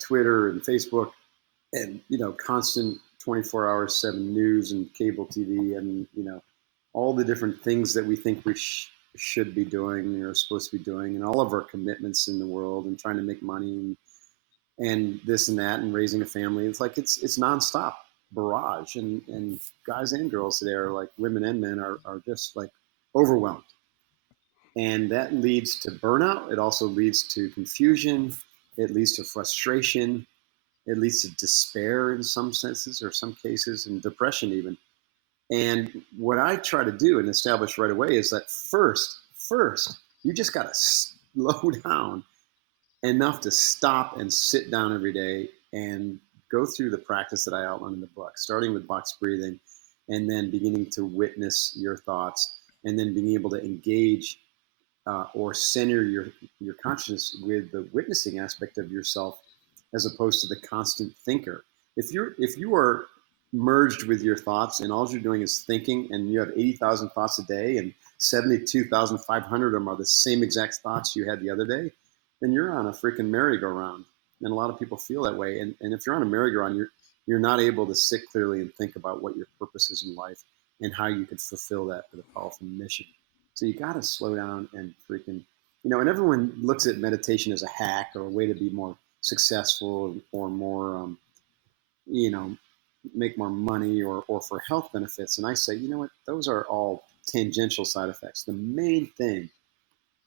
Twitter and Facebook and, constant 24 hours, 7 news and cable TV and, all the different things that we think we should be doing or supposed to be doing, and all of our commitments in the world and trying to make money and this and that and raising a family. It's like, it's nonstop barrage, and guys and girls today are like, women and men are just like overwhelmed. And that leads to burnout. It also leads to confusion. It leads to frustration. It leads to despair in some senses, or some cases, and depression even. And what I try to do and establish right away is that first, you just got to slow down enough to stop and sit down every day and go through the practice that I outline in the book, starting with box breathing, and then beginning to witness your thoughts, and then being able to engage or center your consciousness with the witnessing aspect of yourself, as opposed to the constant thinker. If you are merged with your thoughts and all you're doing is thinking, and you have 80,000 thoughts a day and 72,500 of them are the same exact thoughts you had the other day, then you're on a freaking merry-go-round. And a lot of people feel that way. And if you're on a merry-go-round, you're not able to sit clearly and think about what your purpose is in life. and how you could fulfill that with a powerful mission. So you got to slow down and freaking, and everyone looks at meditation as a hack or a way to be more successful or more, you know, make more money or for health benefits. And I say, you know what, those are all tangential side effects. The main thing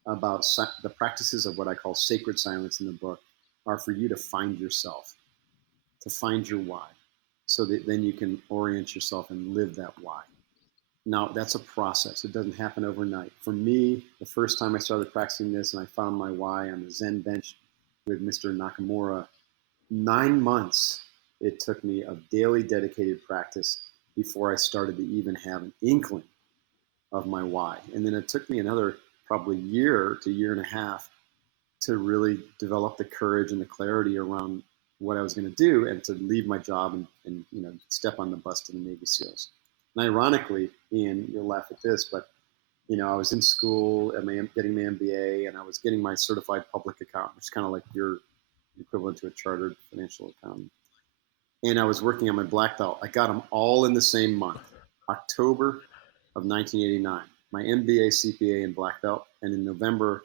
about the practices of what I call sacred silence in the book are for you to find yourself, to find your why, so that then you can orient yourself and live that why. Now, that's a process. It doesn't happen overnight. For me, the first time I started practicing this and I found my why on the Zen bench with Mr. Nakamura, 9 months it took me of daily dedicated practice before I started to even have an inkling of my why. And then it took me another probably year to year and a half to really develop the courage and the clarity around what I was going to do and to leave my job and step on the bus to the Navy SEALs. And ironically, Ian, you'll laugh at this, but I was in school getting my MBA, and I was getting my certified public accountant, which is kind of like your equivalent to a chartered financial accountant. And I was working on my black belt. I got them all in the same month, October of 1989. My MBA, CPA, and black belt. And in November,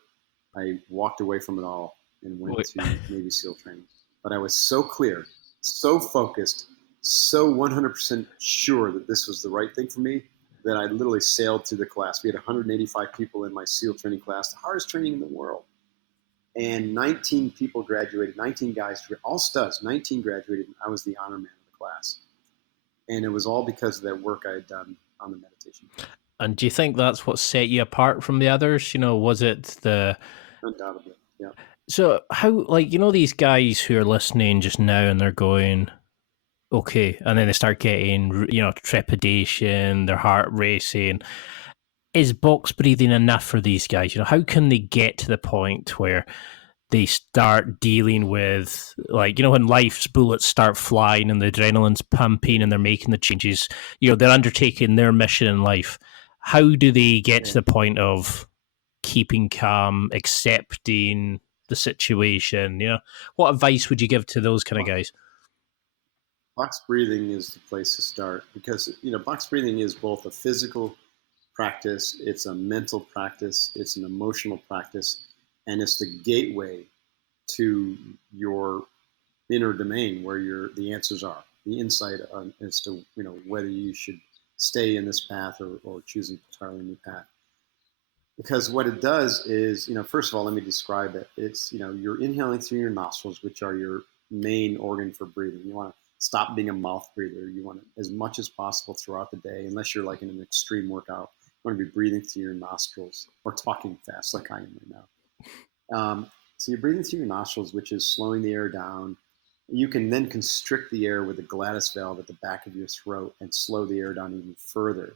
I walked away from it all and went to Navy SEAL training. But I was so clear, so focused, so 100% sure that this was the right thing for me that I literally sailed through the class. We had 185 people in my SEAL training class, the hardest training in the world. And 19 people graduated, 19 guys, all studs, 19 graduated, and I was the honor man of the class. And it was all because of that work I had done on the meditation. And do you think that's what set you apart from the others? Was it the... Undoubtedly, yeah. So how, these guys who are listening just now and they're going, okay, and then they start getting, trepidation, their heart racing. Is box breathing enough for these guys? How can they get to the point where they start dealing with, when life's bullets start flying and the adrenaline's pumping and they're making the changes, they're undertaking their mission in life. How do they get to the point of keeping calm, accepting the situation? What advice would you give to those kind of guys? Box breathing is the place to start because, box breathing is both a physical practice, it's a mental practice, it's an emotional practice, and it's the gateway to your inner domain where the answers are, the insight as to, whether you should stay in this path or choose an entirely new path. Because what it does is, first of all, let me describe it. It's, you're inhaling through your nostrils, which are your main organ for breathing. You want to stop being a mouth breather. You want to, as much as possible throughout the day, unless you're like in an extreme workout, you want to be breathing through your nostrils or talking fast like I am right now. So you're breathing through your nostrils, which is slowing the air down. You can then constrict the air with the glottis valve at the back of your throat and slow the air down even further.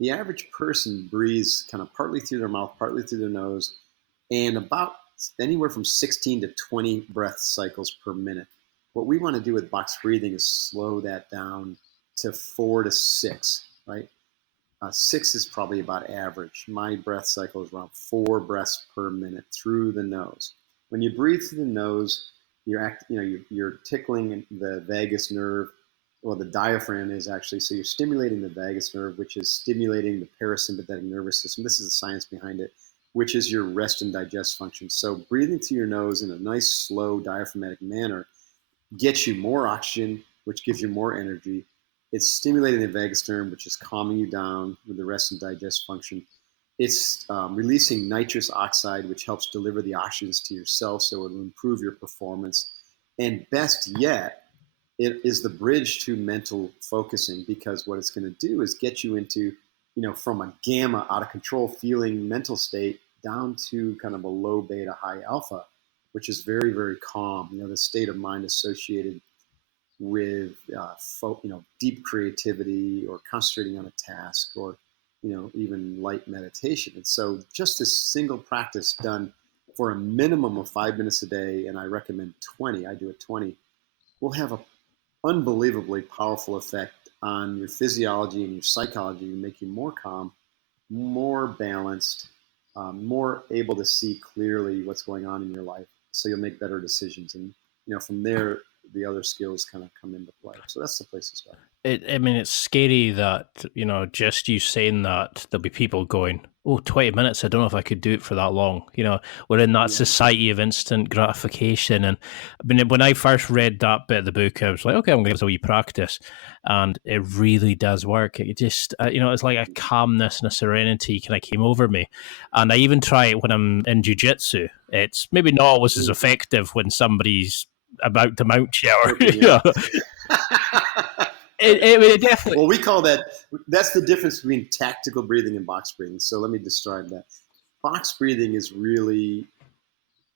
The average person breathes kind of partly through their mouth, partly through their nose, and about anywhere from 16 to 20 breath cycles per minute. What we want to do with box breathing is slow that down to 4 to 6, right? 6 is probably about average. My breath cycle is around 4 breaths per minute through the nose. When you breathe through the nose, you're tickling the vagus nerve. Well, the diaphragm is actually, so you're stimulating the vagus nerve, which is stimulating the parasympathetic nervous system. This is the science behind it, which is your rest and digest function. So breathing through your nose in a nice, slow, diaphragmatic manner gets you more oxygen, which gives you more energy. It's stimulating the vagus nerve, which is calming you down with the rest and digest function. It's releasing nitrous oxide, which helps deliver the oxygen to your cells, so it will improve your performance. And best yet, it is the bridge to mental focusing, because what it's going to do is get you into, from a gamma out of control feeling mental state down to kind of a low beta, high alpha, which is very, very calm. The state of mind associated with, deep creativity or concentrating on a task or, even light meditation. And so just this single practice done for a minimum of 5 minutes a day, and I recommend 20, I do it 20, will have an unbelievably powerful effect on your physiology and your psychology and make you more calm, more balanced, more able to see clearly what's going on in your life. So you'll make better decisions. And, from there, the other skills kind of come into play. So that's the place to start. I mean, it's scary that, just you saying that, there'll be people going, oh, 20 minutes, I don't know if I could do it for that long. We're in that society of instant gratification. And I mean, when I first read that bit of the book, I was like, okay, I'm going to give this a wee practice. And it really does work. It just, it's like a calmness and a serenity kind of came over me. And I even try it when I'm in jiu-jitsu. It's maybe not always as effective when somebody's about to mount you or, It definitely. Well, we call that's the difference between tactical breathing and box breathing. So let me describe that. Box breathing is really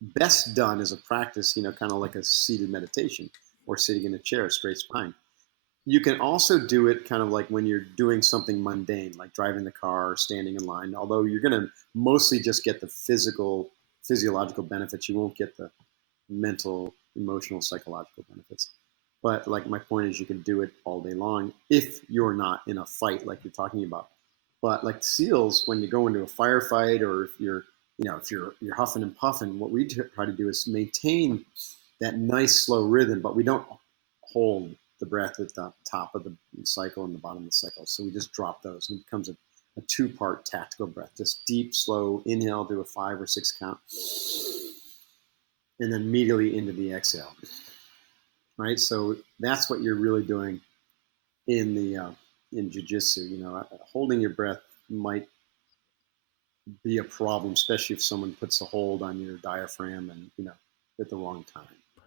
best done as a practice, kind of like a seated meditation or sitting in a chair, straight spine. You can also do it kind of like when you're doing something mundane, like driving the car or standing in line, although you're going to mostly just get the physiological benefits. You won't get the mental, emotional, psychological benefits. But like my point is, you can do it all day long if you're not in a fight like you're talking about. But like SEALs, when you go into a firefight or if you're huffing and puffing, what we try to do is maintain that nice slow rhythm, but we don't hold the breath at the top of the cycle and the bottom of the cycle. So we just drop those, and it becomes a 2-part tactical breath. Just deep, slow inhale, do a 5 or 6 count, and then immediately into the exhale. Right, so that's what you're really doing in jiu-jitsu. Holding your breath might be a problem, especially if someone puts a hold on your diaphragm and at the wrong time.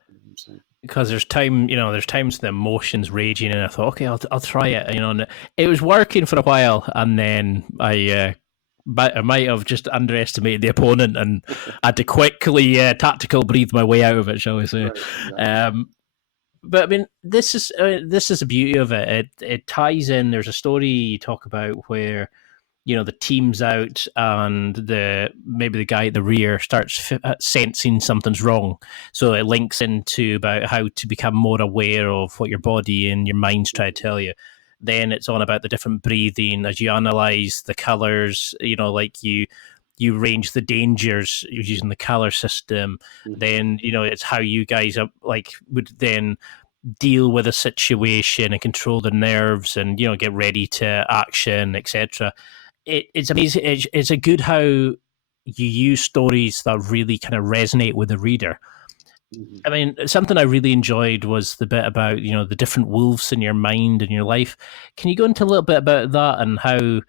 You know what I'm saying? Because there's times the emotions raging, and I thought, okay, I'll try it. And it was working for a while, and then I might have just underestimated the opponent and had to quickly tactical breathe my way out of it, shall we say? Right, exactly. But I mean, this is the beauty of it. It ties in. There's a story you talk about where, the team's out and maybe the guy at the rear starts sensing something's wrong. So it links into about how to become more aware of what your body and your mind's trying to tell you. Then it's on about the different breathing as you analyze the colors. Like you range the dangers using the color system. Mm-hmm. Then it's how you guys would then deal with a situation and control the nerves and get ready to action, etc. It's amazing. It's a good how you use stories that really kind of resonate with the reader. Mm-hmm. I mean, something I really enjoyed was the bit about the different wolves in your mind and your life. Can you go into a little bit about that and how?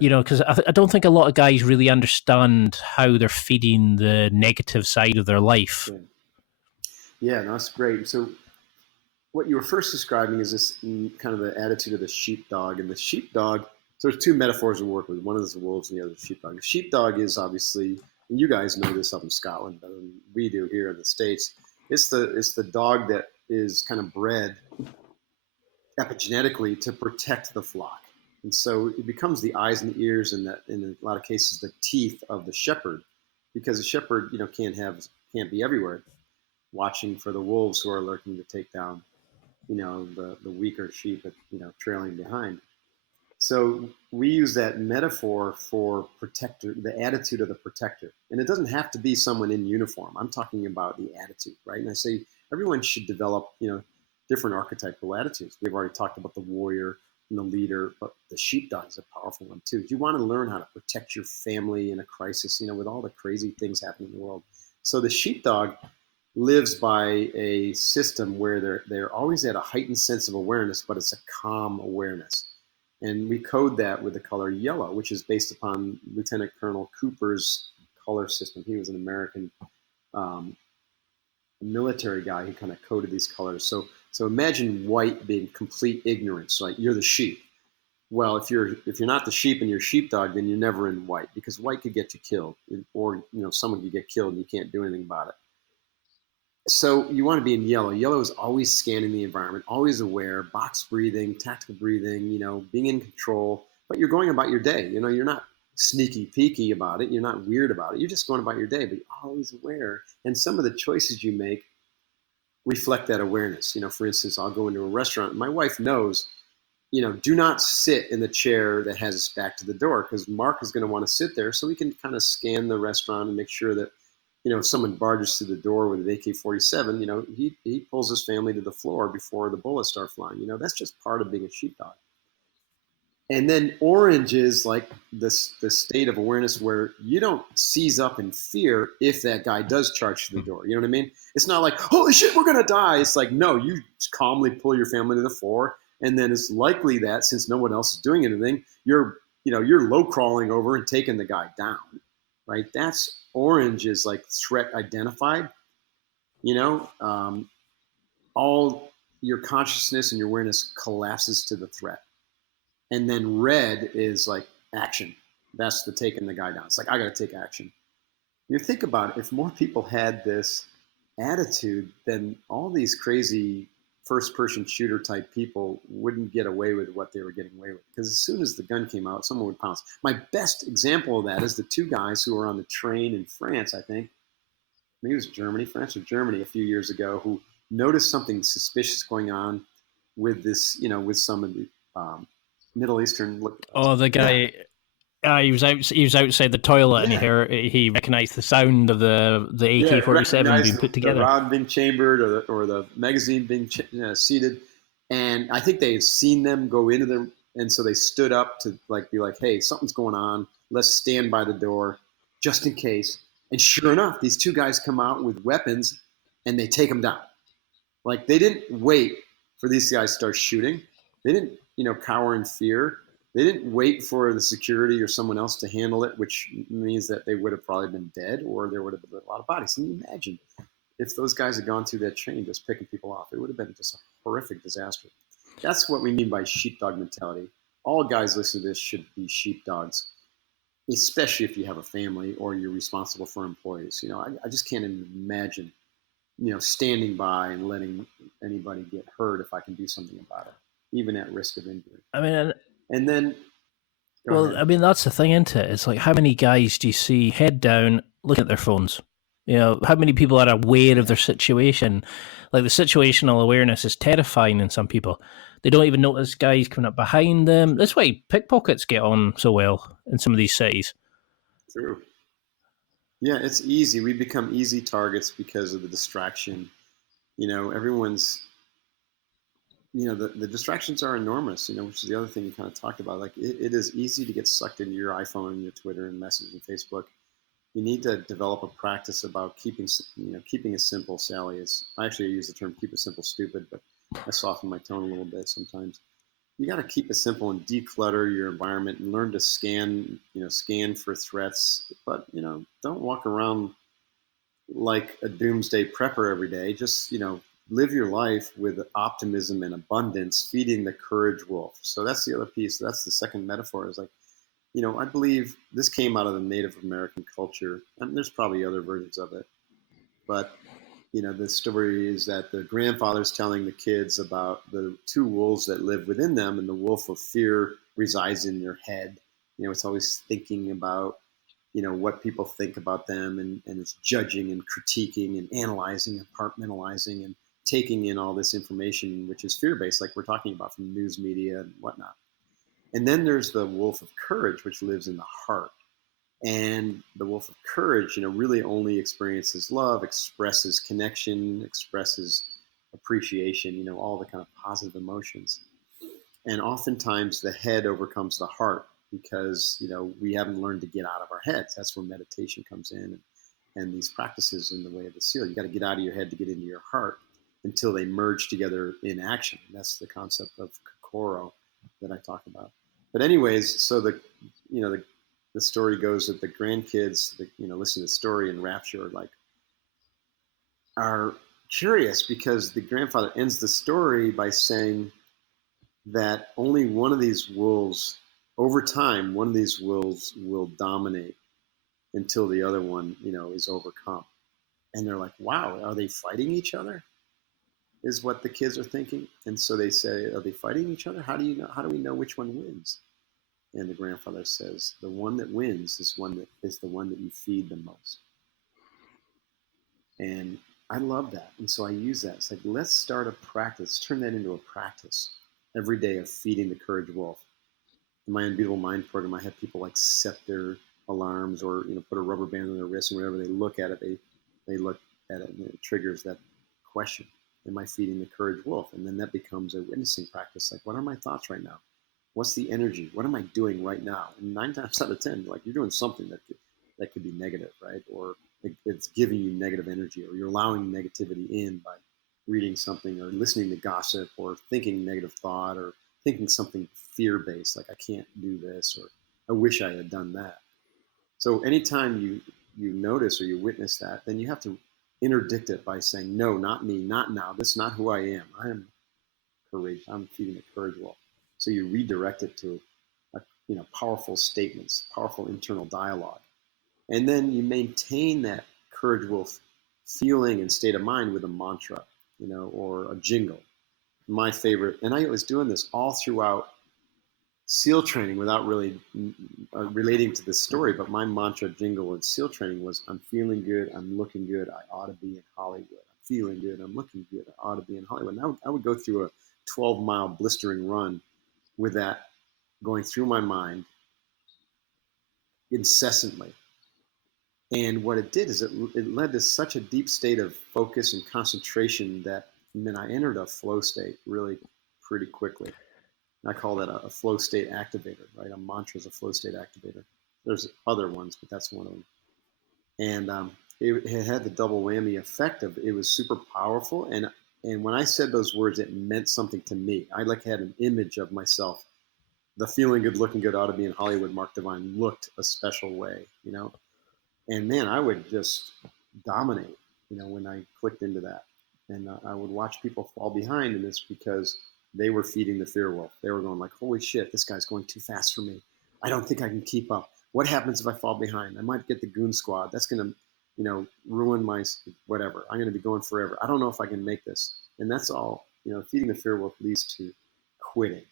Because I don't think a lot of guys really understand how they're feeding the negative side of their life. Yeah, that's great. So what you were first describing is this kind of the attitude of the sheepdog. And the sheepdog, so there's 2 metaphors to work with. One is the wolves and the other is the sheepdog. The sheepdog is obviously, and you guys know this up in Scotland better than we do here in the States. It's the dog that is kind of bred epigenetically to protect the flock. And so it becomes the eyes and the ears and in a lot of cases the teeth of the shepherd, because the shepherd can't be everywhere, watching for the wolves who are lurking to take down the weaker sheep trailing behind. So we use that metaphor for protector, the attitude of the protector, and it doesn't have to be someone in uniform. I'm talking about the attitude, right? And I say everyone should develop different archetypal attitudes. We've already talked about the warrior and the leader, but the sheepdog is a powerful one too. You want to learn how to protect your family in a crisis, with all the crazy things happening in the world. So the sheepdog lives by a system where they're always at a heightened sense of awareness, but it's a calm awareness. And we code that with the color yellow, which is based upon Lieutenant Colonel Cooper's color system. He was an American military guy who kind of coded these colors. So imagine white being complete ignorance, like you're the sheep. Well, if you're not the sheep and you're sheepdog, then you're never in white, because white could get you killed, or someone could get killed and you can't do anything about it. So you want to be in yellow. Yellow is always scanning the environment, always aware, box breathing, tactical breathing, being in control, but you're going about your day. You're not sneaky peeky about it. You're not weird about it. You're just going about your day, but you're always aware. And some of the choices you make reflect that awareness. For instance, I'll go into a restaurant and my wife knows, do not sit in the chair that has its back to the door, because Mark is going to want to sit there, so we can kind of scan the restaurant and make sure that if someone barges through the door with an AK-47, he pulls his family to the floor before the bullets start flying. That's just part of being a sheepdog. And then orange is like the state of awareness where you don't seize up in fear if that guy does charge through the door. You know what I mean? It's not like, holy shit, we're going to die. It's like, no, you calmly pull your family to the floor. And then it's likely that since no one else is doing anything, you're low crawling over and taking the guy down, right? That's orange is like threat identified, all your consciousness and your awareness collapses to the threat. And then red is like action. That's the taking the guy down. It's like, I got to take action. You think about it, if more people had this attitude, then all these crazy first-person shooter type people wouldn't get away with what they were getting away with. Because as soon as the gun came out, someone would pounce. My best example of that is the two guys who were on the train in France, I think. Maybe it was France or Germany a few years ago, who noticed something suspicious going on with this, with some of the Middle Eastern look. Oh, the guy. He was outside the toilet, and he recognized the sound of the AK-47 being put together. The round being chambered, or the magazine being seated, and I think they had seen them go into them, and so they stood up to be like, "Hey, something's going on. Let's stand by the door, just in case." And sure enough, these two guys come out with weapons, and they take them down. Like, they didn't wait for these guys to start shooting. They didn't, cower in fear. They didn't wait for the security or someone else to handle it, which means that they would have probably been dead, or there would have been a lot of bodies. Can you imagine if those guys had gone through that train just picking people off? It would have been just a horrific disaster. That's what we mean by sheepdog mentality. All guys listening to this should be sheepdogs, especially if you have a family or you're responsible for employees. I just can't imagine, standing by and letting anybody get hurt if I can do something about it, even at risk of injury. I mean, and then, that's the thing, isn't it? It's like, how many guys do you see head down, looking at their phones? How many people are aware of their situation? Like, the situational awareness is terrifying in some people. They don't even notice guys coming up behind them. That's why pickpockets get on so well in some of these cities. True. Yeah, it's easy. We become easy targets because of the distraction. Everyone's, the distractions are enormous, which is the other thing you kind of talked about. Like, it is easy to get sucked into your iPhone and your Twitter and message and Facebook. You need to develop a practice about keeping it simple. Sally I actually use the term keep it simple stupid, but I soften my tone a little bit sometimes. You got to keep it simple and declutter your environment and learn to scan for threats, but, don't walk around like a doomsday prepper every day. Just, live your life with optimism and abundance, feeding the courage wolf. So that's the other piece. That's the second metaphor, is like, I believe this came out of the Native American culture, and there's probably other versions of it, but the story is that the grandfather's telling the kids about the two wolves that live within them, and the wolf of fear resides in their head. It's always thinking about, what people think about them, and it's judging and critiquing and analyzing and compartmentalizing and taking in all this information, which is fear-based, like we're talking about from news media and whatnot. And then there's the wolf of courage, which lives in the heart. And the wolf of courage, really only experiences love, expresses connection, expresses appreciation, all the kind of positive emotions. And oftentimes the head overcomes the heart because, we haven't learned to get out of our heads. That's where meditation comes in, and these practices in the way of the SEAL. You got to get out of your head to get into your heart until they merge together in action. That's the concept of KOKORO that I talk about. But anyways, so the story goes that the grandkids, listen to the story in rapture, are curious because the grandfather ends the story by saying that only one of these wolves, over time, one of these wolves will dominate until the other one, is overcome. And they're like, wow, are they fighting each other? Is what the kids are thinking. And so they say, are they fighting each other? How do we know which one wins? And the grandfather says, the one that wins is the one that you feed the most. And I love that. And so I use that. It's like, let's start a practice, turn that into a practice every day of feeding the courage wolf. In my Unbeatable Mind program, I have people set their alarms or, put a rubber band on their wrist, and whenever they look at it, they look at it and it triggers that question. Am I feeding the courage wolf? And then that becomes a witnessing practice. Like, what are my thoughts right now? What's the energy? What am I doing right now? And 9 times out of 10, like, you're doing something that could be negative, right? Or it's giving you negative energy, or you're allowing negativity in by reading something or listening to gossip or thinking negative thought or thinking something fear-based, like I can't do this or I wish I had done that. So anytime you notice or you witness that, then you have to interdict it by saying, no, not me, not now. This is not who I am. I am courage. I'm feeding the courage wolf. So you redirect it to powerful statements, powerful internal dialogue. And then you maintain that courage wolf feeling and state of mind with a mantra, or a jingle. My favorite, and I was doing this all throughout SEAL training without really relating to this story, but my mantra jingle in SEAL training was, I'm feeling good, I'm looking good, I ought to be in Hollywood. I'm feeling good, I'm looking good, I ought to be in Hollywood. And I would go through a 12-mile blistering run with that going through my mind incessantly. And what it did is it led to such a deep state of focus and concentration that I entered a flow state really pretty quickly. I call that a flow state activator, right? A mantra is a flow state activator. There's other ones, but that's one of them. And it had the double whammy effect of it was super powerful. And when I said those words, it meant something to me. I had an image of myself. The feeling good, looking good, ought to be in Hollywood. Mark Divine looked a special way, And man, I would just dominate, when I clicked into that. And I would watch people fall behind, and it's because they were feeding the fear wolf. They were going like, holy shit, this guy's going too fast for me. I don't think I can keep up. What happens if I fall behind? I might get the goon squad. That's going to, ruin my whatever. I'm going to be going forever. I don't know if I can make this. And that's all, feeding the fear wolf leads to quitting,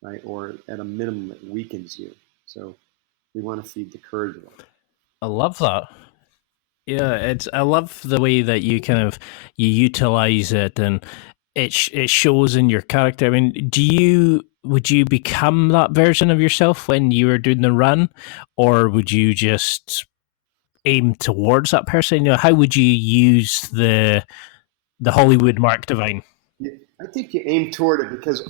right? Or at a minimum, it weakens you. So we want to feed the courage wolf. I love that. Yeah, I love the way that you you utilize it, and it shows in your character. I mean, would you become that version of yourself when you were doing the run, or would you just aim towards that person? How would you use the Hollywood Mark Divine? Yeah, I think you aim toward it because,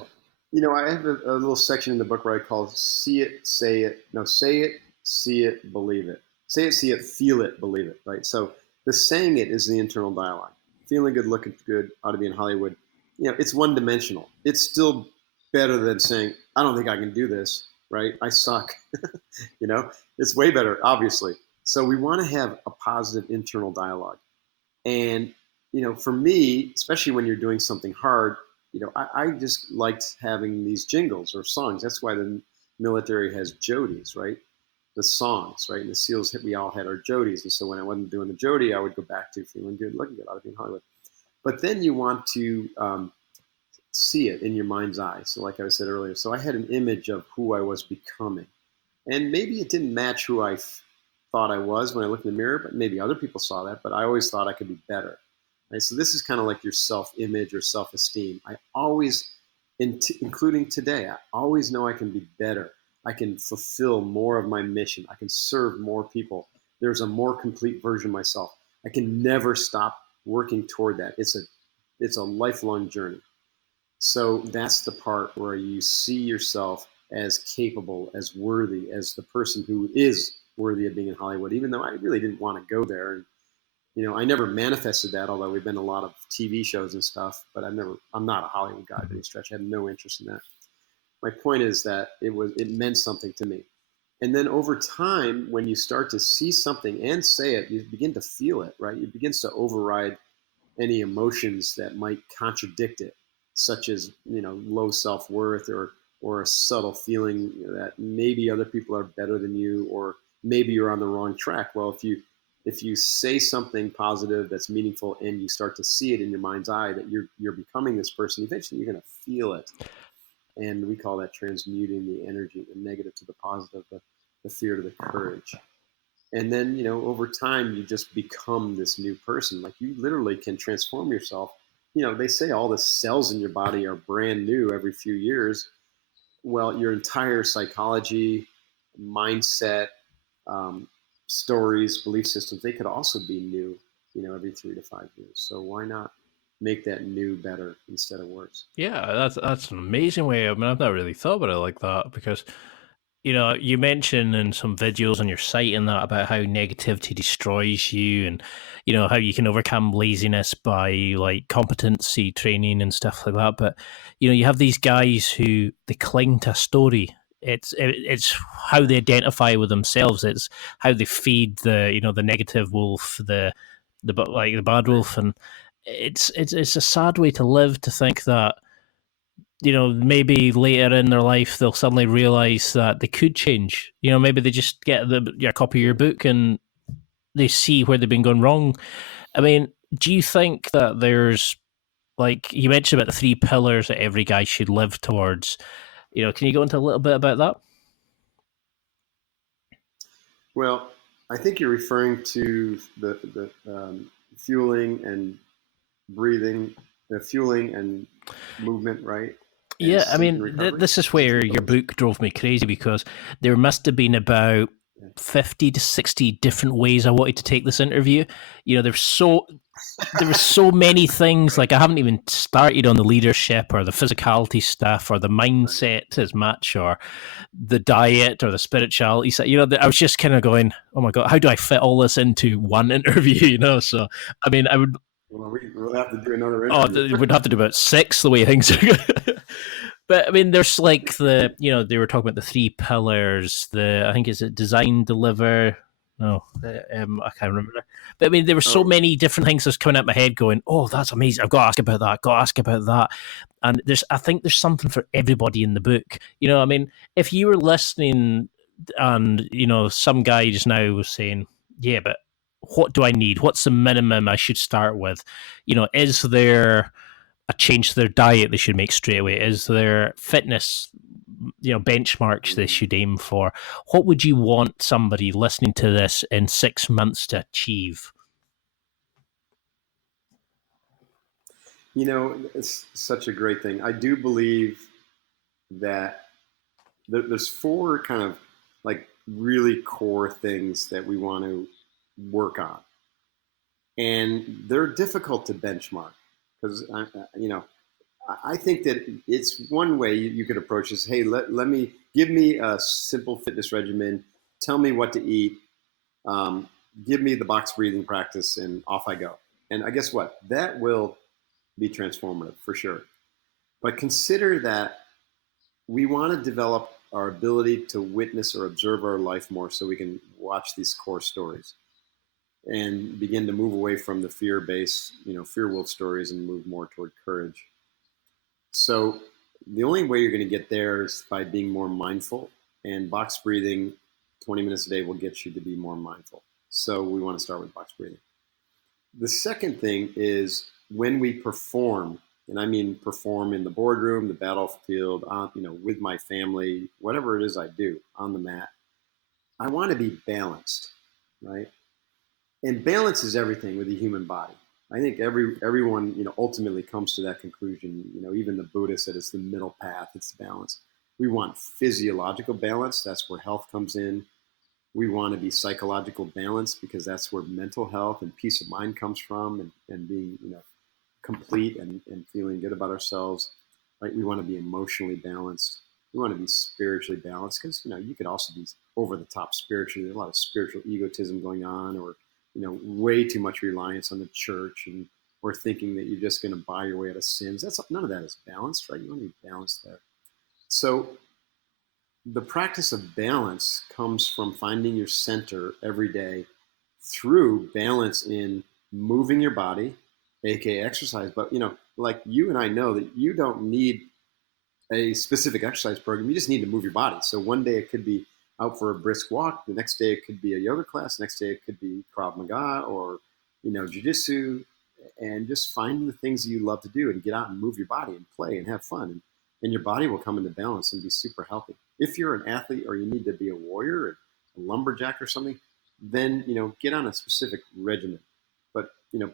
I have a little section in the book where I call see it, say it. No, say it, see it, believe it. Say it, see it, feel it, believe it, right? So the saying it is the internal dialogue. Feeling good, looking good, ought to be in Hollywood. It's one-dimensional. It's still better than saying, I don't think I can do this, right? I suck. It's way better, obviously. So we want to have a positive internal dialogue. And, for me, especially when you're doing something hard, I just liked having these jingles or songs. That's why the military has jodies, right? The songs, right? And the SEALs, we all had our jodies. And so when I wasn't doing the jodie, I would go back to feeling good, looking good, ought to be in Hollywood. But then you want to see it in your mind's eye. So like I said earlier, so I had an image of who I was becoming. And maybe it didn't match who I thought I was when I looked in the mirror, but maybe other people saw that. But I always thought I could be better. Right? So this is kind of like your self-image or self-esteem. I always, including today, I always know I can be better. I can fulfill more of my mission. I can serve more people. There's a more complete version of myself. I can never stop working toward that. It's a lifelong journey. So that's the part where you see yourself as capable, as worthy, as the person who is worthy of being in Hollywood, even though I really didn't want to go there. And, I never manifested that, although we've been in a lot of TV shows and stuff, but I'm not a Hollywood guy by any stretch. I had no interest in that. My point is that it meant something to me. And then over time, when you start to see something and say it, you begin to feel it, right? It begins to override any emotions that might contradict it, such as, low self-worth or a subtle feeling that maybe other people are better than you, or maybe you're on the wrong track. Well, if you say something positive that's meaningful and you start to see it in your mind's eye that you're becoming this person, eventually you're going to feel it. And we call that transmuting the energy, the negative to the positive, the fear to the courage. And then, over time, you just become this new person. Like, you literally can transform yourself. They say all the cells in your body are brand new every few years. Well, your entire psychology, mindset, stories, belief systems, they could also be new every 3 to 5 years. So why not make that new better instead of worse? Yeah, that's an amazing way. I mean, I've not really thought about it like that because you mentioned in some videos on your site and that about how negativity destroys you, and how you can overcome laziness by like competency training and stuff like that. But you have these guys who they cling to a story. It's how they identify with themselves. It's how they feed the negative wolf, the bad wolf, and it's a sad way to live, to think that maybe later in their life they'll suddenly realize that they could change. Maybe they just get a copy of your book and they see where they've been going wrong. I mean, do you think that there's, like you mentioned about the 3 pillars that every guy should live towards? Can you go into a little bit about that? Well, I think you're referring to the fueling and breathing, the fueling and movement, right? And Yeah, I sleep and mean, recovery. this is where your book drove me crazy, because there must have been about 50 to 60 different ways I wanted to take this interview. There were so many things. Like, I haven't even started on the leadership or the physicality stuff or the mindset as much, or the diet or the spirituality. So, I was just kind of going, oh my God, how do I fit all this into one interview? So, I mean, I would. Well, we'll have to do another Oh, interview. we'd have to do about 6 the way things are. But I mean, there's like they were talking about the 3 pillars. I think is it design, deliver. No, I can't remember. But I mean, there were so many different things that's coming out my head, going, "Oh, that's amazing! I've got to ask about that. Got to ask about that." And I think there's something for everybody in the book. I mean, if you were listening, and some guy just now was saying, "Yeah, but what do I need? What's the minimum I should start with?" Is there a change to their diet they should make straight away? Is there fitness, benchmarks they should aim for? What would you want somebody listening to this in 6 months to achieve? It's such a great thing. I do believe that there's 4 kind of like really core things that we want to work on, and they're difficult to benchmark because I think that it's one way you could approach this. Hey, let me give me a simple fitness regimen. Tell me what to eat. Give me the box breathing practice, and off I go. And I guess what? That will be transformative for sure. But consider that we want to develop our ability to witness or observe our life more, so we can watch these core stories and begin to move away from the fear-based, fear wolf stories, and move more toward courage. So the only way you're going to get there is by being more mindful, and box breathing 20 minutes a day will get you to be more mindful. So we want to start with box breathing. The second thing is when we perform, and I mean perform in the boardroom, the battlefield, with my family, whatever it is I do on the mat, I want to be balanced, right? And balance is everything with the human body. I think everyone ultimately comes to that conclusion. Even the Buddha said it's the middle path. It's balance. We want physiological balance. That's where health comes in. We want to be psychological balance, because that's where mental health and peace of mind comes from, and being complete and feeling good about ourselves. Right? We want to be emotionally balanced. We want to be spiritually balanced, because you could also be over the top spiritually. There's a lot of spiritual egotism going on, or way too much reliance on the church, or thinking that you're just going to buy your way out of sins. None of that is balanced, right? You want to be balanced there. So the practice of balance comes from finding your center every day through balance in moving your body, aka exercise. But like you and I know that you don't need a specific exercise program. You just need to move your body. So one day it could be out for a brisk walk. The next day it could be a yoga class. The next day it could be Krav Maga or jiu-jitsu, and just find the things that you love to do and get out and move your body and play and have fun. And your body will come into balance and be super healthy. If you're an athlete or you need to be a warrior or a lumberjack or something, then get on a specific regimen. But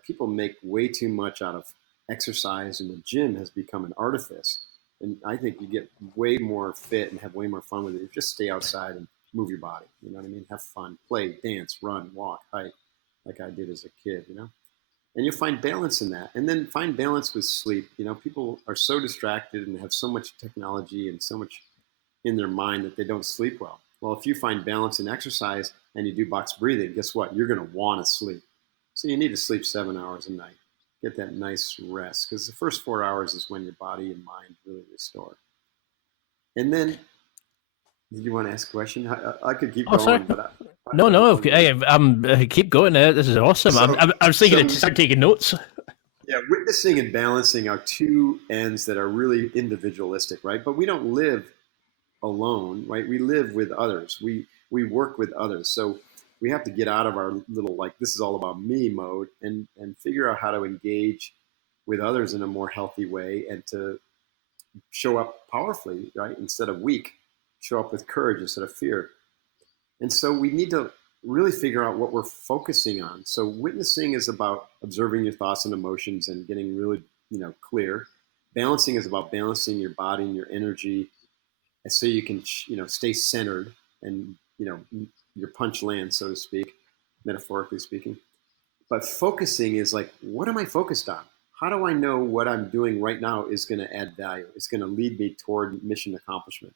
people make way too much out of exercise, and the gym has become an artifice. And I think you get way more fit and have way more fun with it if you just stay outside and move your body. You know what I mean? Have fun, play, dance, run, walk, hike, like I did as a kid. And you'll find balance in that. And then find balance with sleep. You know, people are so distracted and have so much technology and so much in their mind that they don't sleep well. Well, if you find balance in exercise and you do box breathing, guess what? You're going to want to sleep. So you need to sleep 7 hours a night. Get that nice rest, because the first 4 hours is when your body and mind really restore. And then, did you want to ask a question? I could keep going, sorry. but keep going. This is awesome. So- I was thinking to so- start taking notes. Yeah, witnessing and balancing are two ends that are really individualistic, right? But we don't live alone, right? We live with others. We work with others. So we have to get out of our little, like, this is all about me mode and figure out how to engage with others in a more healthy way and to show up powerfully, right? Instead of weak, show up with courage instead of fear. And so we need to really figure out what we're focusing on. So witnessing is about observing your thoughts and emotions and getting really, clear. Balancing is about balancing your body and your energy, and so you can, stay centered and, your punch lands, so to speak, metaphorically speaking. But focusing is like, what am I focused on? How do I know what I'm doing right now is going to add value? It's going to lead me toward mission accomplishment.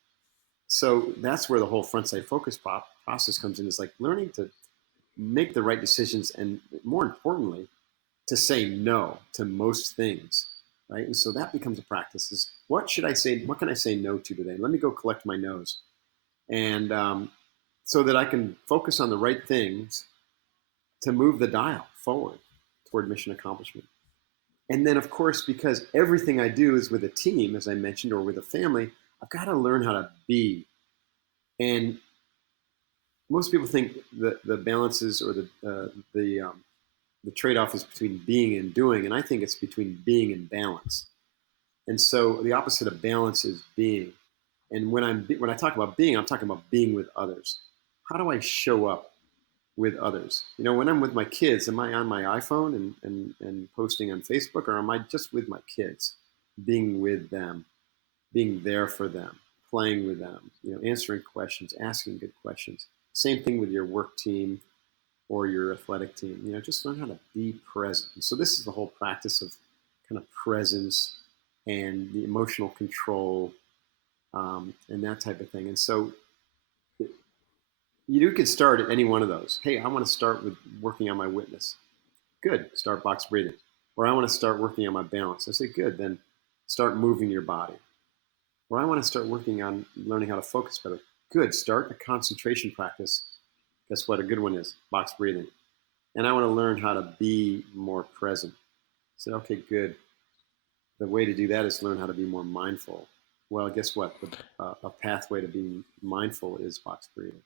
So that's where the whole front side focus process comes in. Is like learning to make the right decisions, and more importantly, to say no to most things, right? And so that becomes a practice. Is what should I say? What can I say no to today? Let me go collect my no's, and so that I can focus on the right things to move the dial forward toward mission accomplishment. And then, of course, because everything I do is with a team, as I mentioned, or with a family, I've got to learn how to be. And most people think that the balances or the trade-off is between being and doing, and I think it's between being and balance. And so the opposite of balance is being. And when I talk about being, I'm talking about being with others. How do I show up with others? When I'm with my kids, am I on my iPhone and posting on Facebook, or am I just with my kids, being with them, being there for them, playing with them, answering questions, asking good questions? Same thing with your work team or your athletic team. Just learn how to be present. And so this is the whole practice of kind of presence and the emotional control and that type of thing. And so you can start at any one of those. Hey, I want to start with working on my witness. Good, start box breathing. Or I want to start working on my balance. I say, good, then start moving your body. Or I want to start working on learning how to focus better. Good, start a concentration practice. Guess what a good one is? Box breathing. And I want to learn how to be more present. I said, okay, good. The way to do that is learn how to be more mindful. Well, guess what? A pathway to being mindful is box breathing.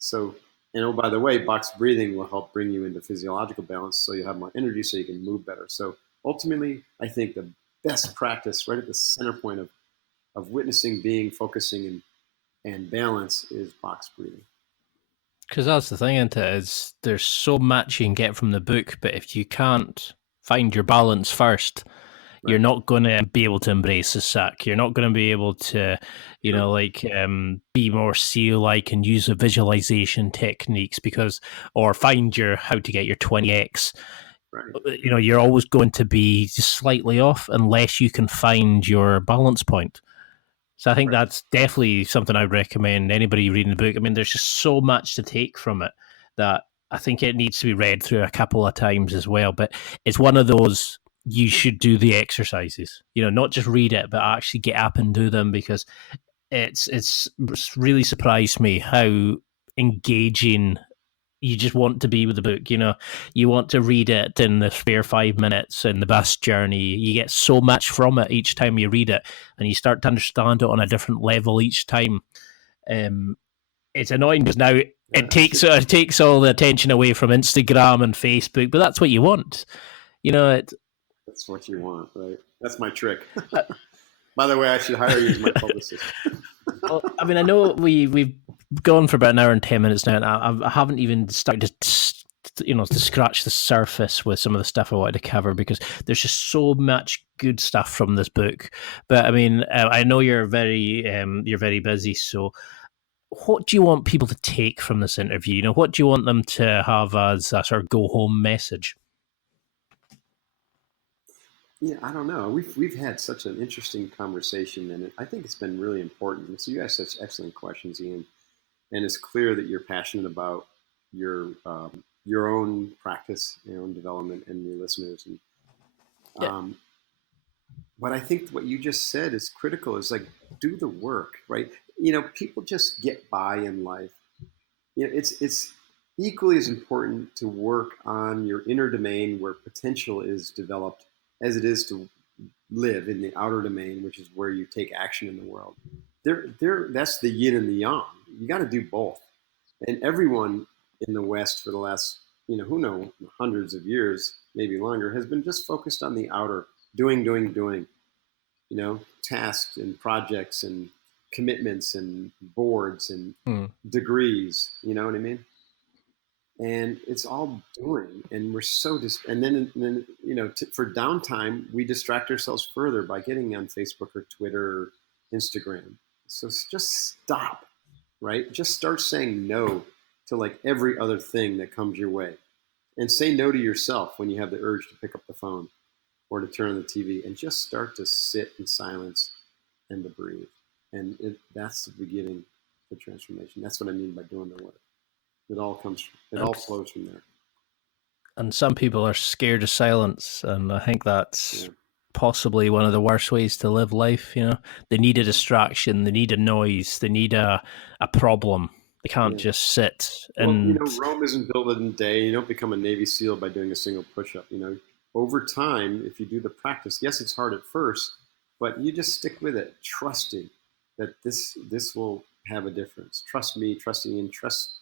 So, and oh, by the way, box breathing will help bring you into physiological balance so you have more energy so you can move better. So ultimately, I think the best practice right at the center point of witnessing, being, focusing, and balance is box breathing. Because that's the thing, isn't it? Is there's so much you can get from the book, but if you can't find your balance first, Right. You're not going to be able to embrace the suck. You're not going to be able to, be more SEAL-like and use the visualization techniques or find how to get your 20x. Right. You're always going to be just slightly off unless you can find your balance point. So I think Right. that's definitely something I would recommend anybody reading the book. I mean, there's just so much to take from it that I think it needs to be read through a couple of times as well. But it's one of those, you should do the exercises, not just read it, but actually get up and do them, because it's really surprised me how engaging you just want to be with the book. You want to read it in the spare 5 minutes in the bus journey. You get so much from it each time you read it, and you start to understand it on a different level each time. It's annoying because now it takes all the attention away from Instagram and Facebook, but that's what you want. That's what you want, right? That's my trick. By the way, I should hire you as my publicist. Well, I mean, I know we've gone for about an hour and 10 minutes now, and I haven't even started to scratch the surface with some of the stuff I wanted to cover, because there's just so much good stuff from this book. But I mean, I know you're very busy, so what do you want people to take from this interview? What do you want them to have as a sort of go home message? Yeah, I don't know. We've had such an interesting conversation, and I think it's been really important. So you asked such excellent questions, Ian, and it's clear that you're passionate about your own practice, your own development, and your listeners. And Yeah. um, but I think what you just said is critical. Is like do the work, right? People just get by in life. It's equally as important to work on your inner domain where potential is developed as it is to live in the outer domain, which is where you take action in the world. That's the yin and the yang. You got to do both. And everyone in the West for the last, who know, hundreds of years, maybe longer, has been just focused on the outer, doing, tasks and projects and commitments and boards and Mm. degrees. You know what I mean? And it's all doing, and we're so and then for downtime we distract ourselves further by getting on Facebook or Twitter or Instagram. So just stop, right? Just start saying no to like every other thing that comes your way, and say no to yourself when you have the urge to pick up the phone or to turn on the TV, and just start to sit in silence and to breathe. And that's the beginning of the transformation. That's what I mean by doing the work. It all flows from there. And some people are scared of silence, and I think that's Yeah. possibly one of the worst ways to live life. They need a distraction, they need a noise, they need a problem. They can't just sit. And Rome isn't built in a day. You don't become a Navy SEAL by doing a single push-up. Over time, if you do the practice, yes, it's hard at first, but you just stick with it, trusting that this will have a difference. Trust me, trusting in trust,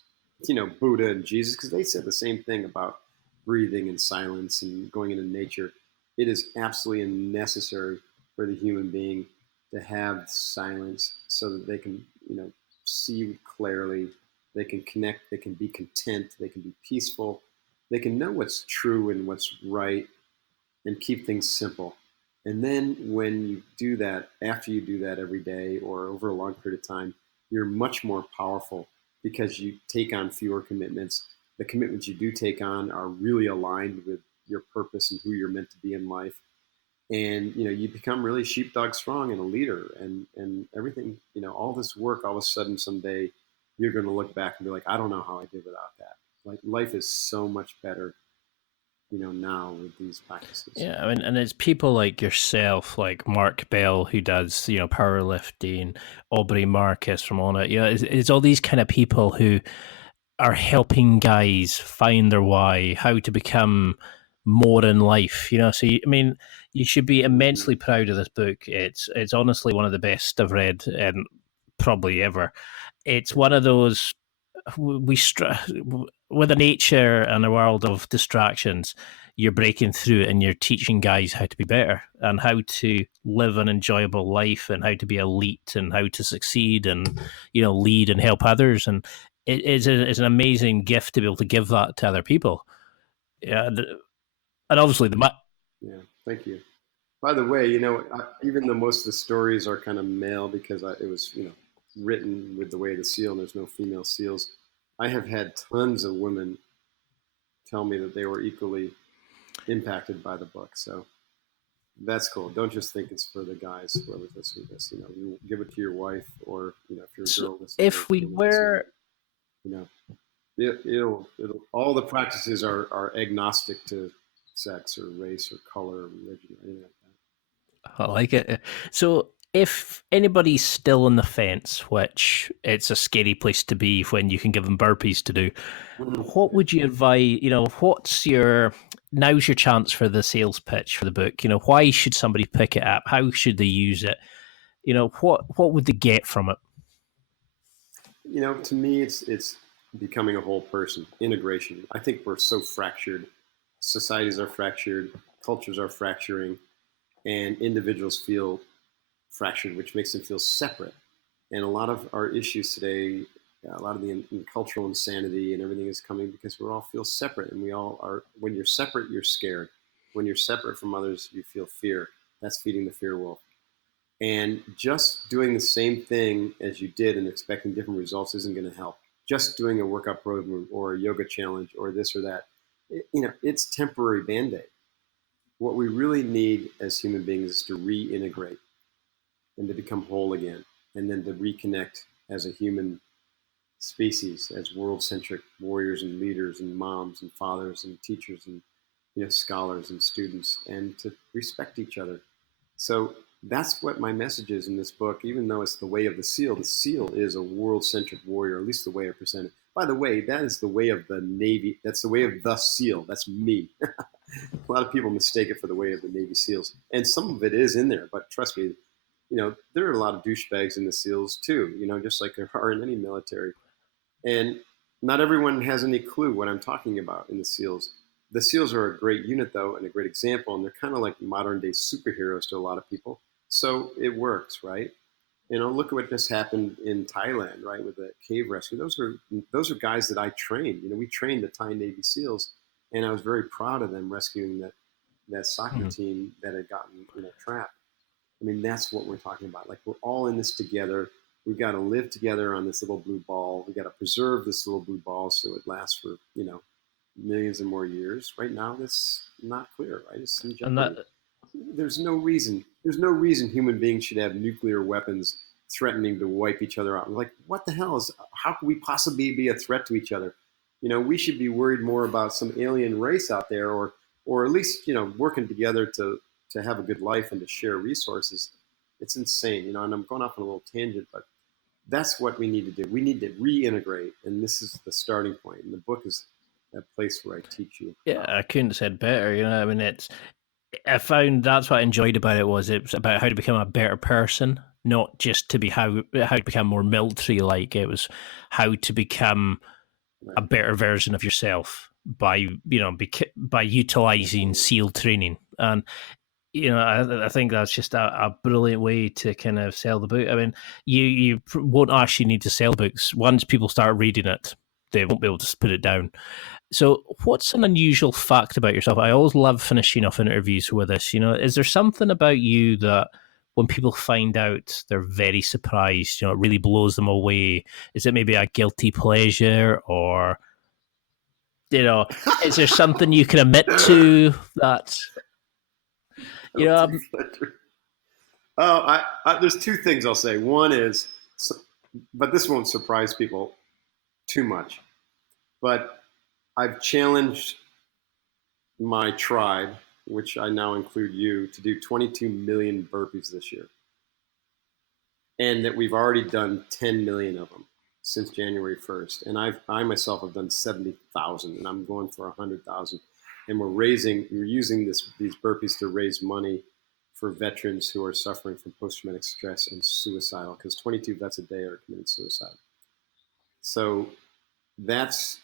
Buddha and Jesus, because they said the same thing about breathing and silence and going into nature. It is absolutely necessary for the human being to have silence so that they can, see clearly, they can connect, they can be content, they can be peaceful, they can know what's true and what's right, and keep things simple. And then when you do that, after you do that every day or over a long period of time, you're much more powerful because you take on fewer commitments. The commitments you do take on are really aligned with your purpose and who you're meant to be in life. And you become really sheepdog strong and a leader, and everything. All this work, all of a sudden, someday you're going to look back and be like, I don't know how I did without that. Like life is so much better, now with these practices. yeah, I mean, and it's people like yourself, like Mark Bell, who does, powerlifting, Aubrey Marcus from On It. It's all these kind of people who are helping guys find their why, how to become more in life. So you should be immensely proud of this book. It's honestly one of the best I've read and probably ever. It's one of those with a nature and a world of distractions, you're breaking through and you're teaching guys how to be better and how to live an enjoyable life and how to be elite and how to succeed and lead and help others. And it is it's an amazing gift to be able to give that to other people. Yeah, and obviously Yeah, thank you. By the way, even though most of the stories are kind of male because it was, written with the way of the seal and there's no female seals, I have had tons of women tell me that they were equally impacted by the book. So that's cool. Don't just think it's for the guys, whoever's listening to this. You give it to your wife, or if you're a girl listening. If we were, it'll all the practices are agnostic to sex or race or color or religion or anything like that. I like it. So if anybody's still on the fence, which it's a scary place to be when you can give them burpees to do, what would you advise? Now's your chance for the sales pitch for the book. Why should somebody pick it up? How should they use it? What would they get from it? To me, it's becoming a whole person, integration. I think we're so fractured. Societies are fractured, cultures are fracturing, and individuals feel fractured, which makes them feel separate. And a lot of our issues today, a lot of the cultural insanity and everything is coming because we all feel separate, and we all are. When you're separate, you're scared. When you're separate from others, you feel fear. That's feeding the fear wolf. And just doing the same thing as you did and expecting different results isn't going to help. Just doing a workout program or a yoga challenge or this or that, it's temporary Band-Aid. what we really need as human beings is to reintegrate and to become whole again, and then to reconnect as a human species, as world-centric warriors and leaders and moms and fathers and teachers and scholars and students, and to respect each other. So that's what my message is in this book. Even though it's the way of the SEAL is a world-centric warrior, at least the way I present it. By the way, that is the way of the Navy. That's the way of the SEAL. That's me. A lot of people mistake it for the way of the Navy SEALs, and some of it is in there. But trust me, there are a lot of douchebags in the SEALs too. Just like there are in any military. And not everyone has any clue what I'm talking about in the SEALs. The SEALs are a great unit, though, and a great example, and they're kind of like modern-day superheroes to a lot of people. So it works, right? Look at what just happened in Thailand, right, with the cave rescue. Those are guys that I trained. We trained the Thai Navy SEALs, and I was very proud of them rescuing that soccer team that had gotten trapped. I mean, that's what we're talking about. Like, we're all in this together. We've got to live together on this little blue ball. We've got to preserve this little blue ball so it lasts for, millions and more years. Right now, that's not clear, right? It's in jeopardy. There's no reason human beings should have nuclear weapons threatening to wipe each other out. Like, what the hell how could we possibly be a threat to each other? We should be worried more about some alien race out there, or at least, working together to have a good life and to share resources. It's insane, and I'm going off on a little tangent, but that's what we need to do. We need to reintegrate, and this is the starting point. And the book is that place where I teach you. Yeah, I couldn't have said better. I mean, I found that's what I enjoyed about it was it's about how to become a better person, not just to be how to become more military-like. It was how to become a better version of yourself by by utilizing SEAL training. And I think that's just a brilliant way to kind of sell the book. I mean, you won't actually need to sell books. Once people start reading it, they won't be able to put it down. So what's an unusual fact about yourself? I always love finishing off interviews with this. Is there something about you that when people find out, they're very surprised, it really blows them away? Is it maybe a guilty pleasure, or, is there something you can admit to that... There's two things I'll say. One is, but this won't surprise people too much, but I've challenged my tribe, which I now include you, to do 22 million burpees this year. And that we've already done 10 million of them since January 1st. And I myself have done 70,000, and I'm going for 100,000. And we're using these burpees to raise money for veterans who are suffering from post-traumatic stress and suicidal, because 22 vets a day are committing suicide. So that's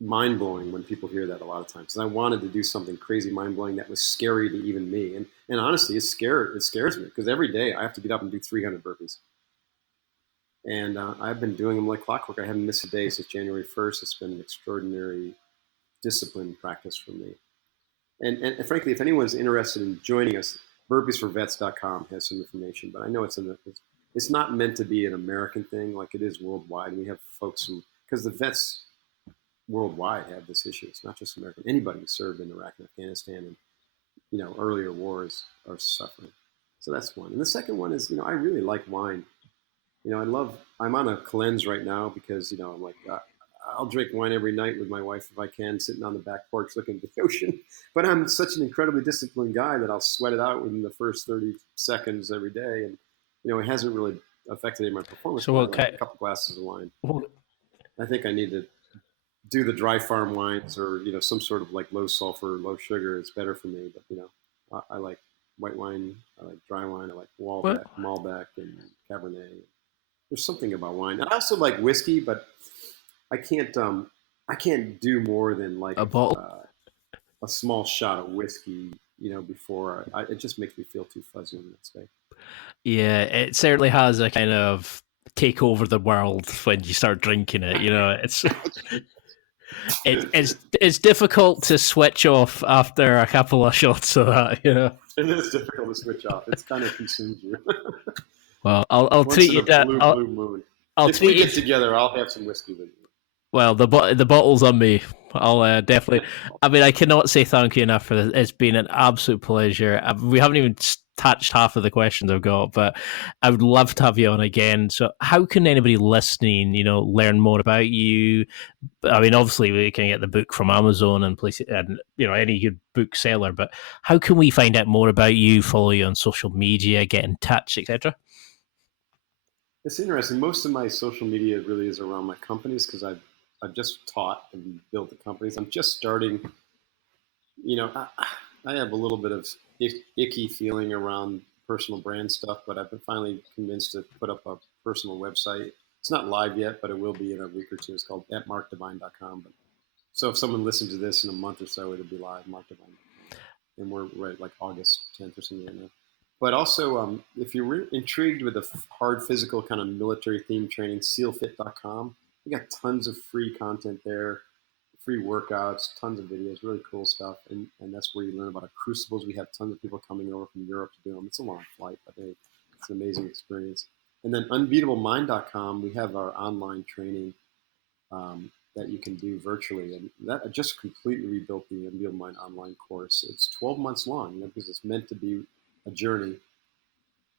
mind-blowing when people hear that a lot of times. And I wanted to do something crazy mind-blowing that was scary to even me. And honestly, it scares me, because every day I have to get up and do 300 burpees. And I've been doing them like clockwork. I haven't missed a day since January 1st. It's been an extraordinary discipline practice for me. And frankly, if anyone's interested in joining us, burpeesforvets.com has some information, but I know it's not meant to be an American thing like it is worldwide. And we have folks because the vets worldwide have this issue. It's not just American. Anybody who served in Iraq and Afghanistan and, earlier wars are suffering. So that's one. And the second one is, I really like wine. I'm on a cleanse right now because, I'm like, I'll drink wine every night with my wife if I can, sitting on the back porch looking at the ocean. But I'm such an incredibly disciplined guy that I'll sweat it out within the first 30 seconds every day. And, it hasn't really affected any of my performance. So a couple glasses of wine. I think I need to do the dry farm wines or, some sort of like low sulfur, low sugar. It's better for me. But, I like white wine. I like dry wine. I like Malbec and Cabernet. There's something about wine. I also like whiskey, but I can't do more than like a bottle, a small shot of whiskey, before it just makes me feel too fuzzy on that day. Yeah, it certainly has a kind of take over the world when you start drinking it. It's difficult to switch off after a couple of shots of that. It is difficult to switch off. It's kind of consumes you. Well, I'll treat you that. Blue moon. If we get together, I'll have some whiskey with you. Well, the bottle's on me. I'll definitely. I mean, I cannot say thank you enough for this. It's been an absolute pleasure. We haven't even touched half of the questions I've got, but I would love to have you on again. So, how can anybody listening, learn more about you? I mean, obviously, we can get the book from Amazon and places, and any good book seller. But how can we find out more about you? Follow you on social media, get in touch, etc. It's interesting. Most of my social media really is around my companies because I've just taught and built the companies. I'm just starting. I have a little bit of icky feeling around personal brand stuff, but I've been finally convinced to put up a personal website. It's not live yet, but it will be in a week or two. It's called @markdivine.com. But so if someone listens to this in a month or so, it'll be live, Mark Divine. And we're right like August 10th or something right now. But also, if you're intrigued with a hard physical kind of military themed training, SEALFIT.com. We got tons of free content there, free workouts, tons of videos, really cool stuff. And that's where you learn about our crucibles. We have tons of people coming over from Europe to do them. It's a long flight, but hey, it's an amazing experience. And then unbeatablemind.com, we have our online training that you can do virtually. And that I just completely rebuilt the Unbeatable Mind online course. It's 12 months long, because it's meant to be a journey.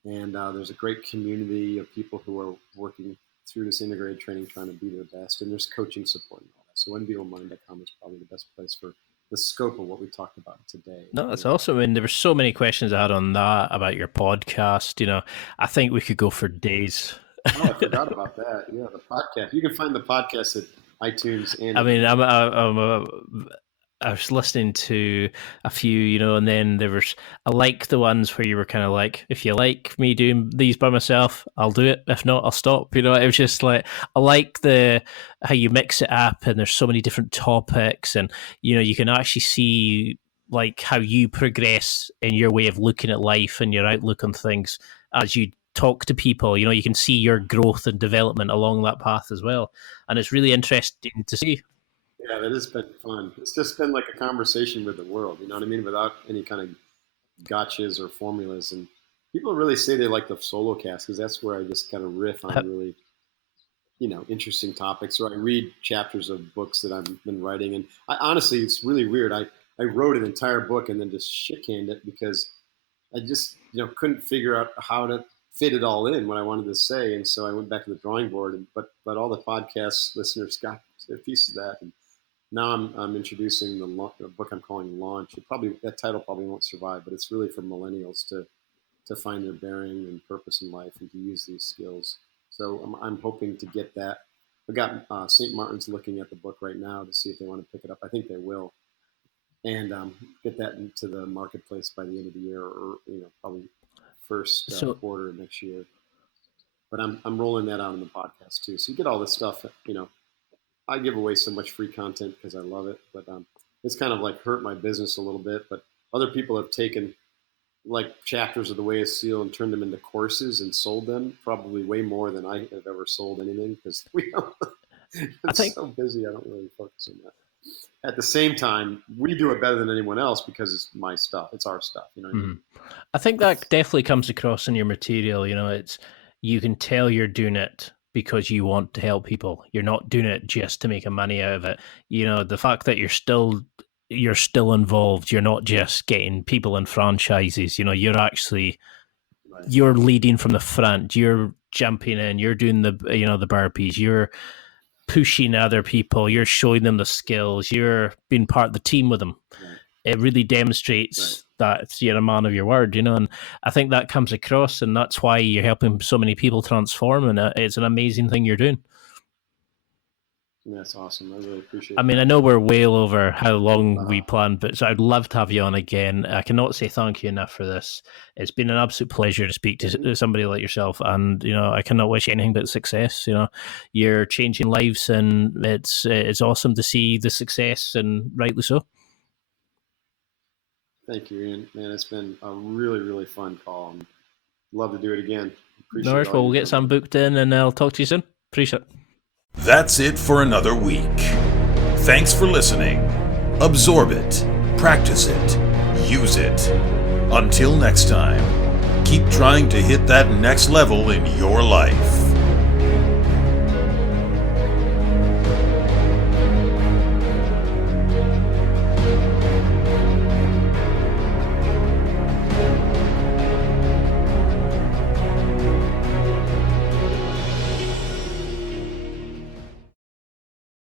And there's a great community of people who are working through this integrated training, trying to be their best. And there's coaching support and all that. So unbeatablemind.com is probably the best place for the scope of what we talked about today. No, that's awesome. I mean, there were so many questions I had on that, about your podcast. I think we could go for days. Oh, I forgot about that. Yeah, the podcast. You can find the podcast at iTunes. And I mean, I was listening to a few, and then I like the ones where you were kind of like, if you like me doing these by myself, I'll do it. If not, I'll stop. It was just like, I like how you mix it up, and there's so many different topics, and, you can actually see like how you progress in your way of looking at life and your outlook on things as you talk to people. You can see your growth and development along that path as well. And it's really interesting to see. Yeah, that has been fun. It's just been like a conversation with the world, you know what I mean? Without any kind of gotchas or formulas. And people really say they like the solo cast because that's where I just kind of riff on really, interesting topics. Or I read chapters of books that I've been writing. And honestly, it's really weird. I wrote an entire book and then just shit-canned it because I just, couldn't figure out how to fit it all in what I wanted to say. And so I went back to the drawing board. But all the podcast listeners got a piece of that. And now I'm introducing the book I'm calling Launch. That title probably won't survive, but it's really for millennials to find their bearing and purpose in life and to use these skills. So I'm hoping to get that. I've got St. Martin's looking at the book right now to see if they want to pick it up. I think they will, and get that into the marketplace by the end of the year, or probably first quarter of next year. But I'm rolling that out on the podcast too. So you get all this stuff, I give away so much free content because I love it, but it's kind of like hurt my business a little bit. But other people have taken like chapters of The Way of SEAL and turned them into courses and sold them probably way more than I have ever sold anything because I'm so busy. I don't really focus on that. At the same time, we do it better than anyone else because it's my stuff. It's our stuff. You know what I mean? I think that definitely comes across in your material. You can tell you're doing it because you want to help people. You're not doing it just to make a money out of it. The fact that you're still involved. You're not just getting people in franchises. You're actually you're leading from the front. You're jumping in. You're doing the the burpees. You're pushing other people. You're showing them the skills. You're being part of the team with them. Right. It really demonstrates that you're a man of your word, and I think that comes across, and that's why you're helping so many people transform, and it's an amazing thing you're doing. That's awesome. I really appreciate it. I mean, I know we're way over how long we planned, but so I'd love to have you on again. I cannot say thank you enough for this. It's been an absolute pleasure to speak to somebody like yourself, and I cannot wish you anything but success. You're changing lives, and it's awesome to see the success, and rightly so. Thank you, Ian. Man, it's been a really, really fun call. And love to do it again. No worries. We'll get some booked in, and I'll talk to you soon. Appreciate it. That's it for another week. Thanks for listening. Absorb it, practice it, use it. Until next time, keep trying to hit that next level in your life.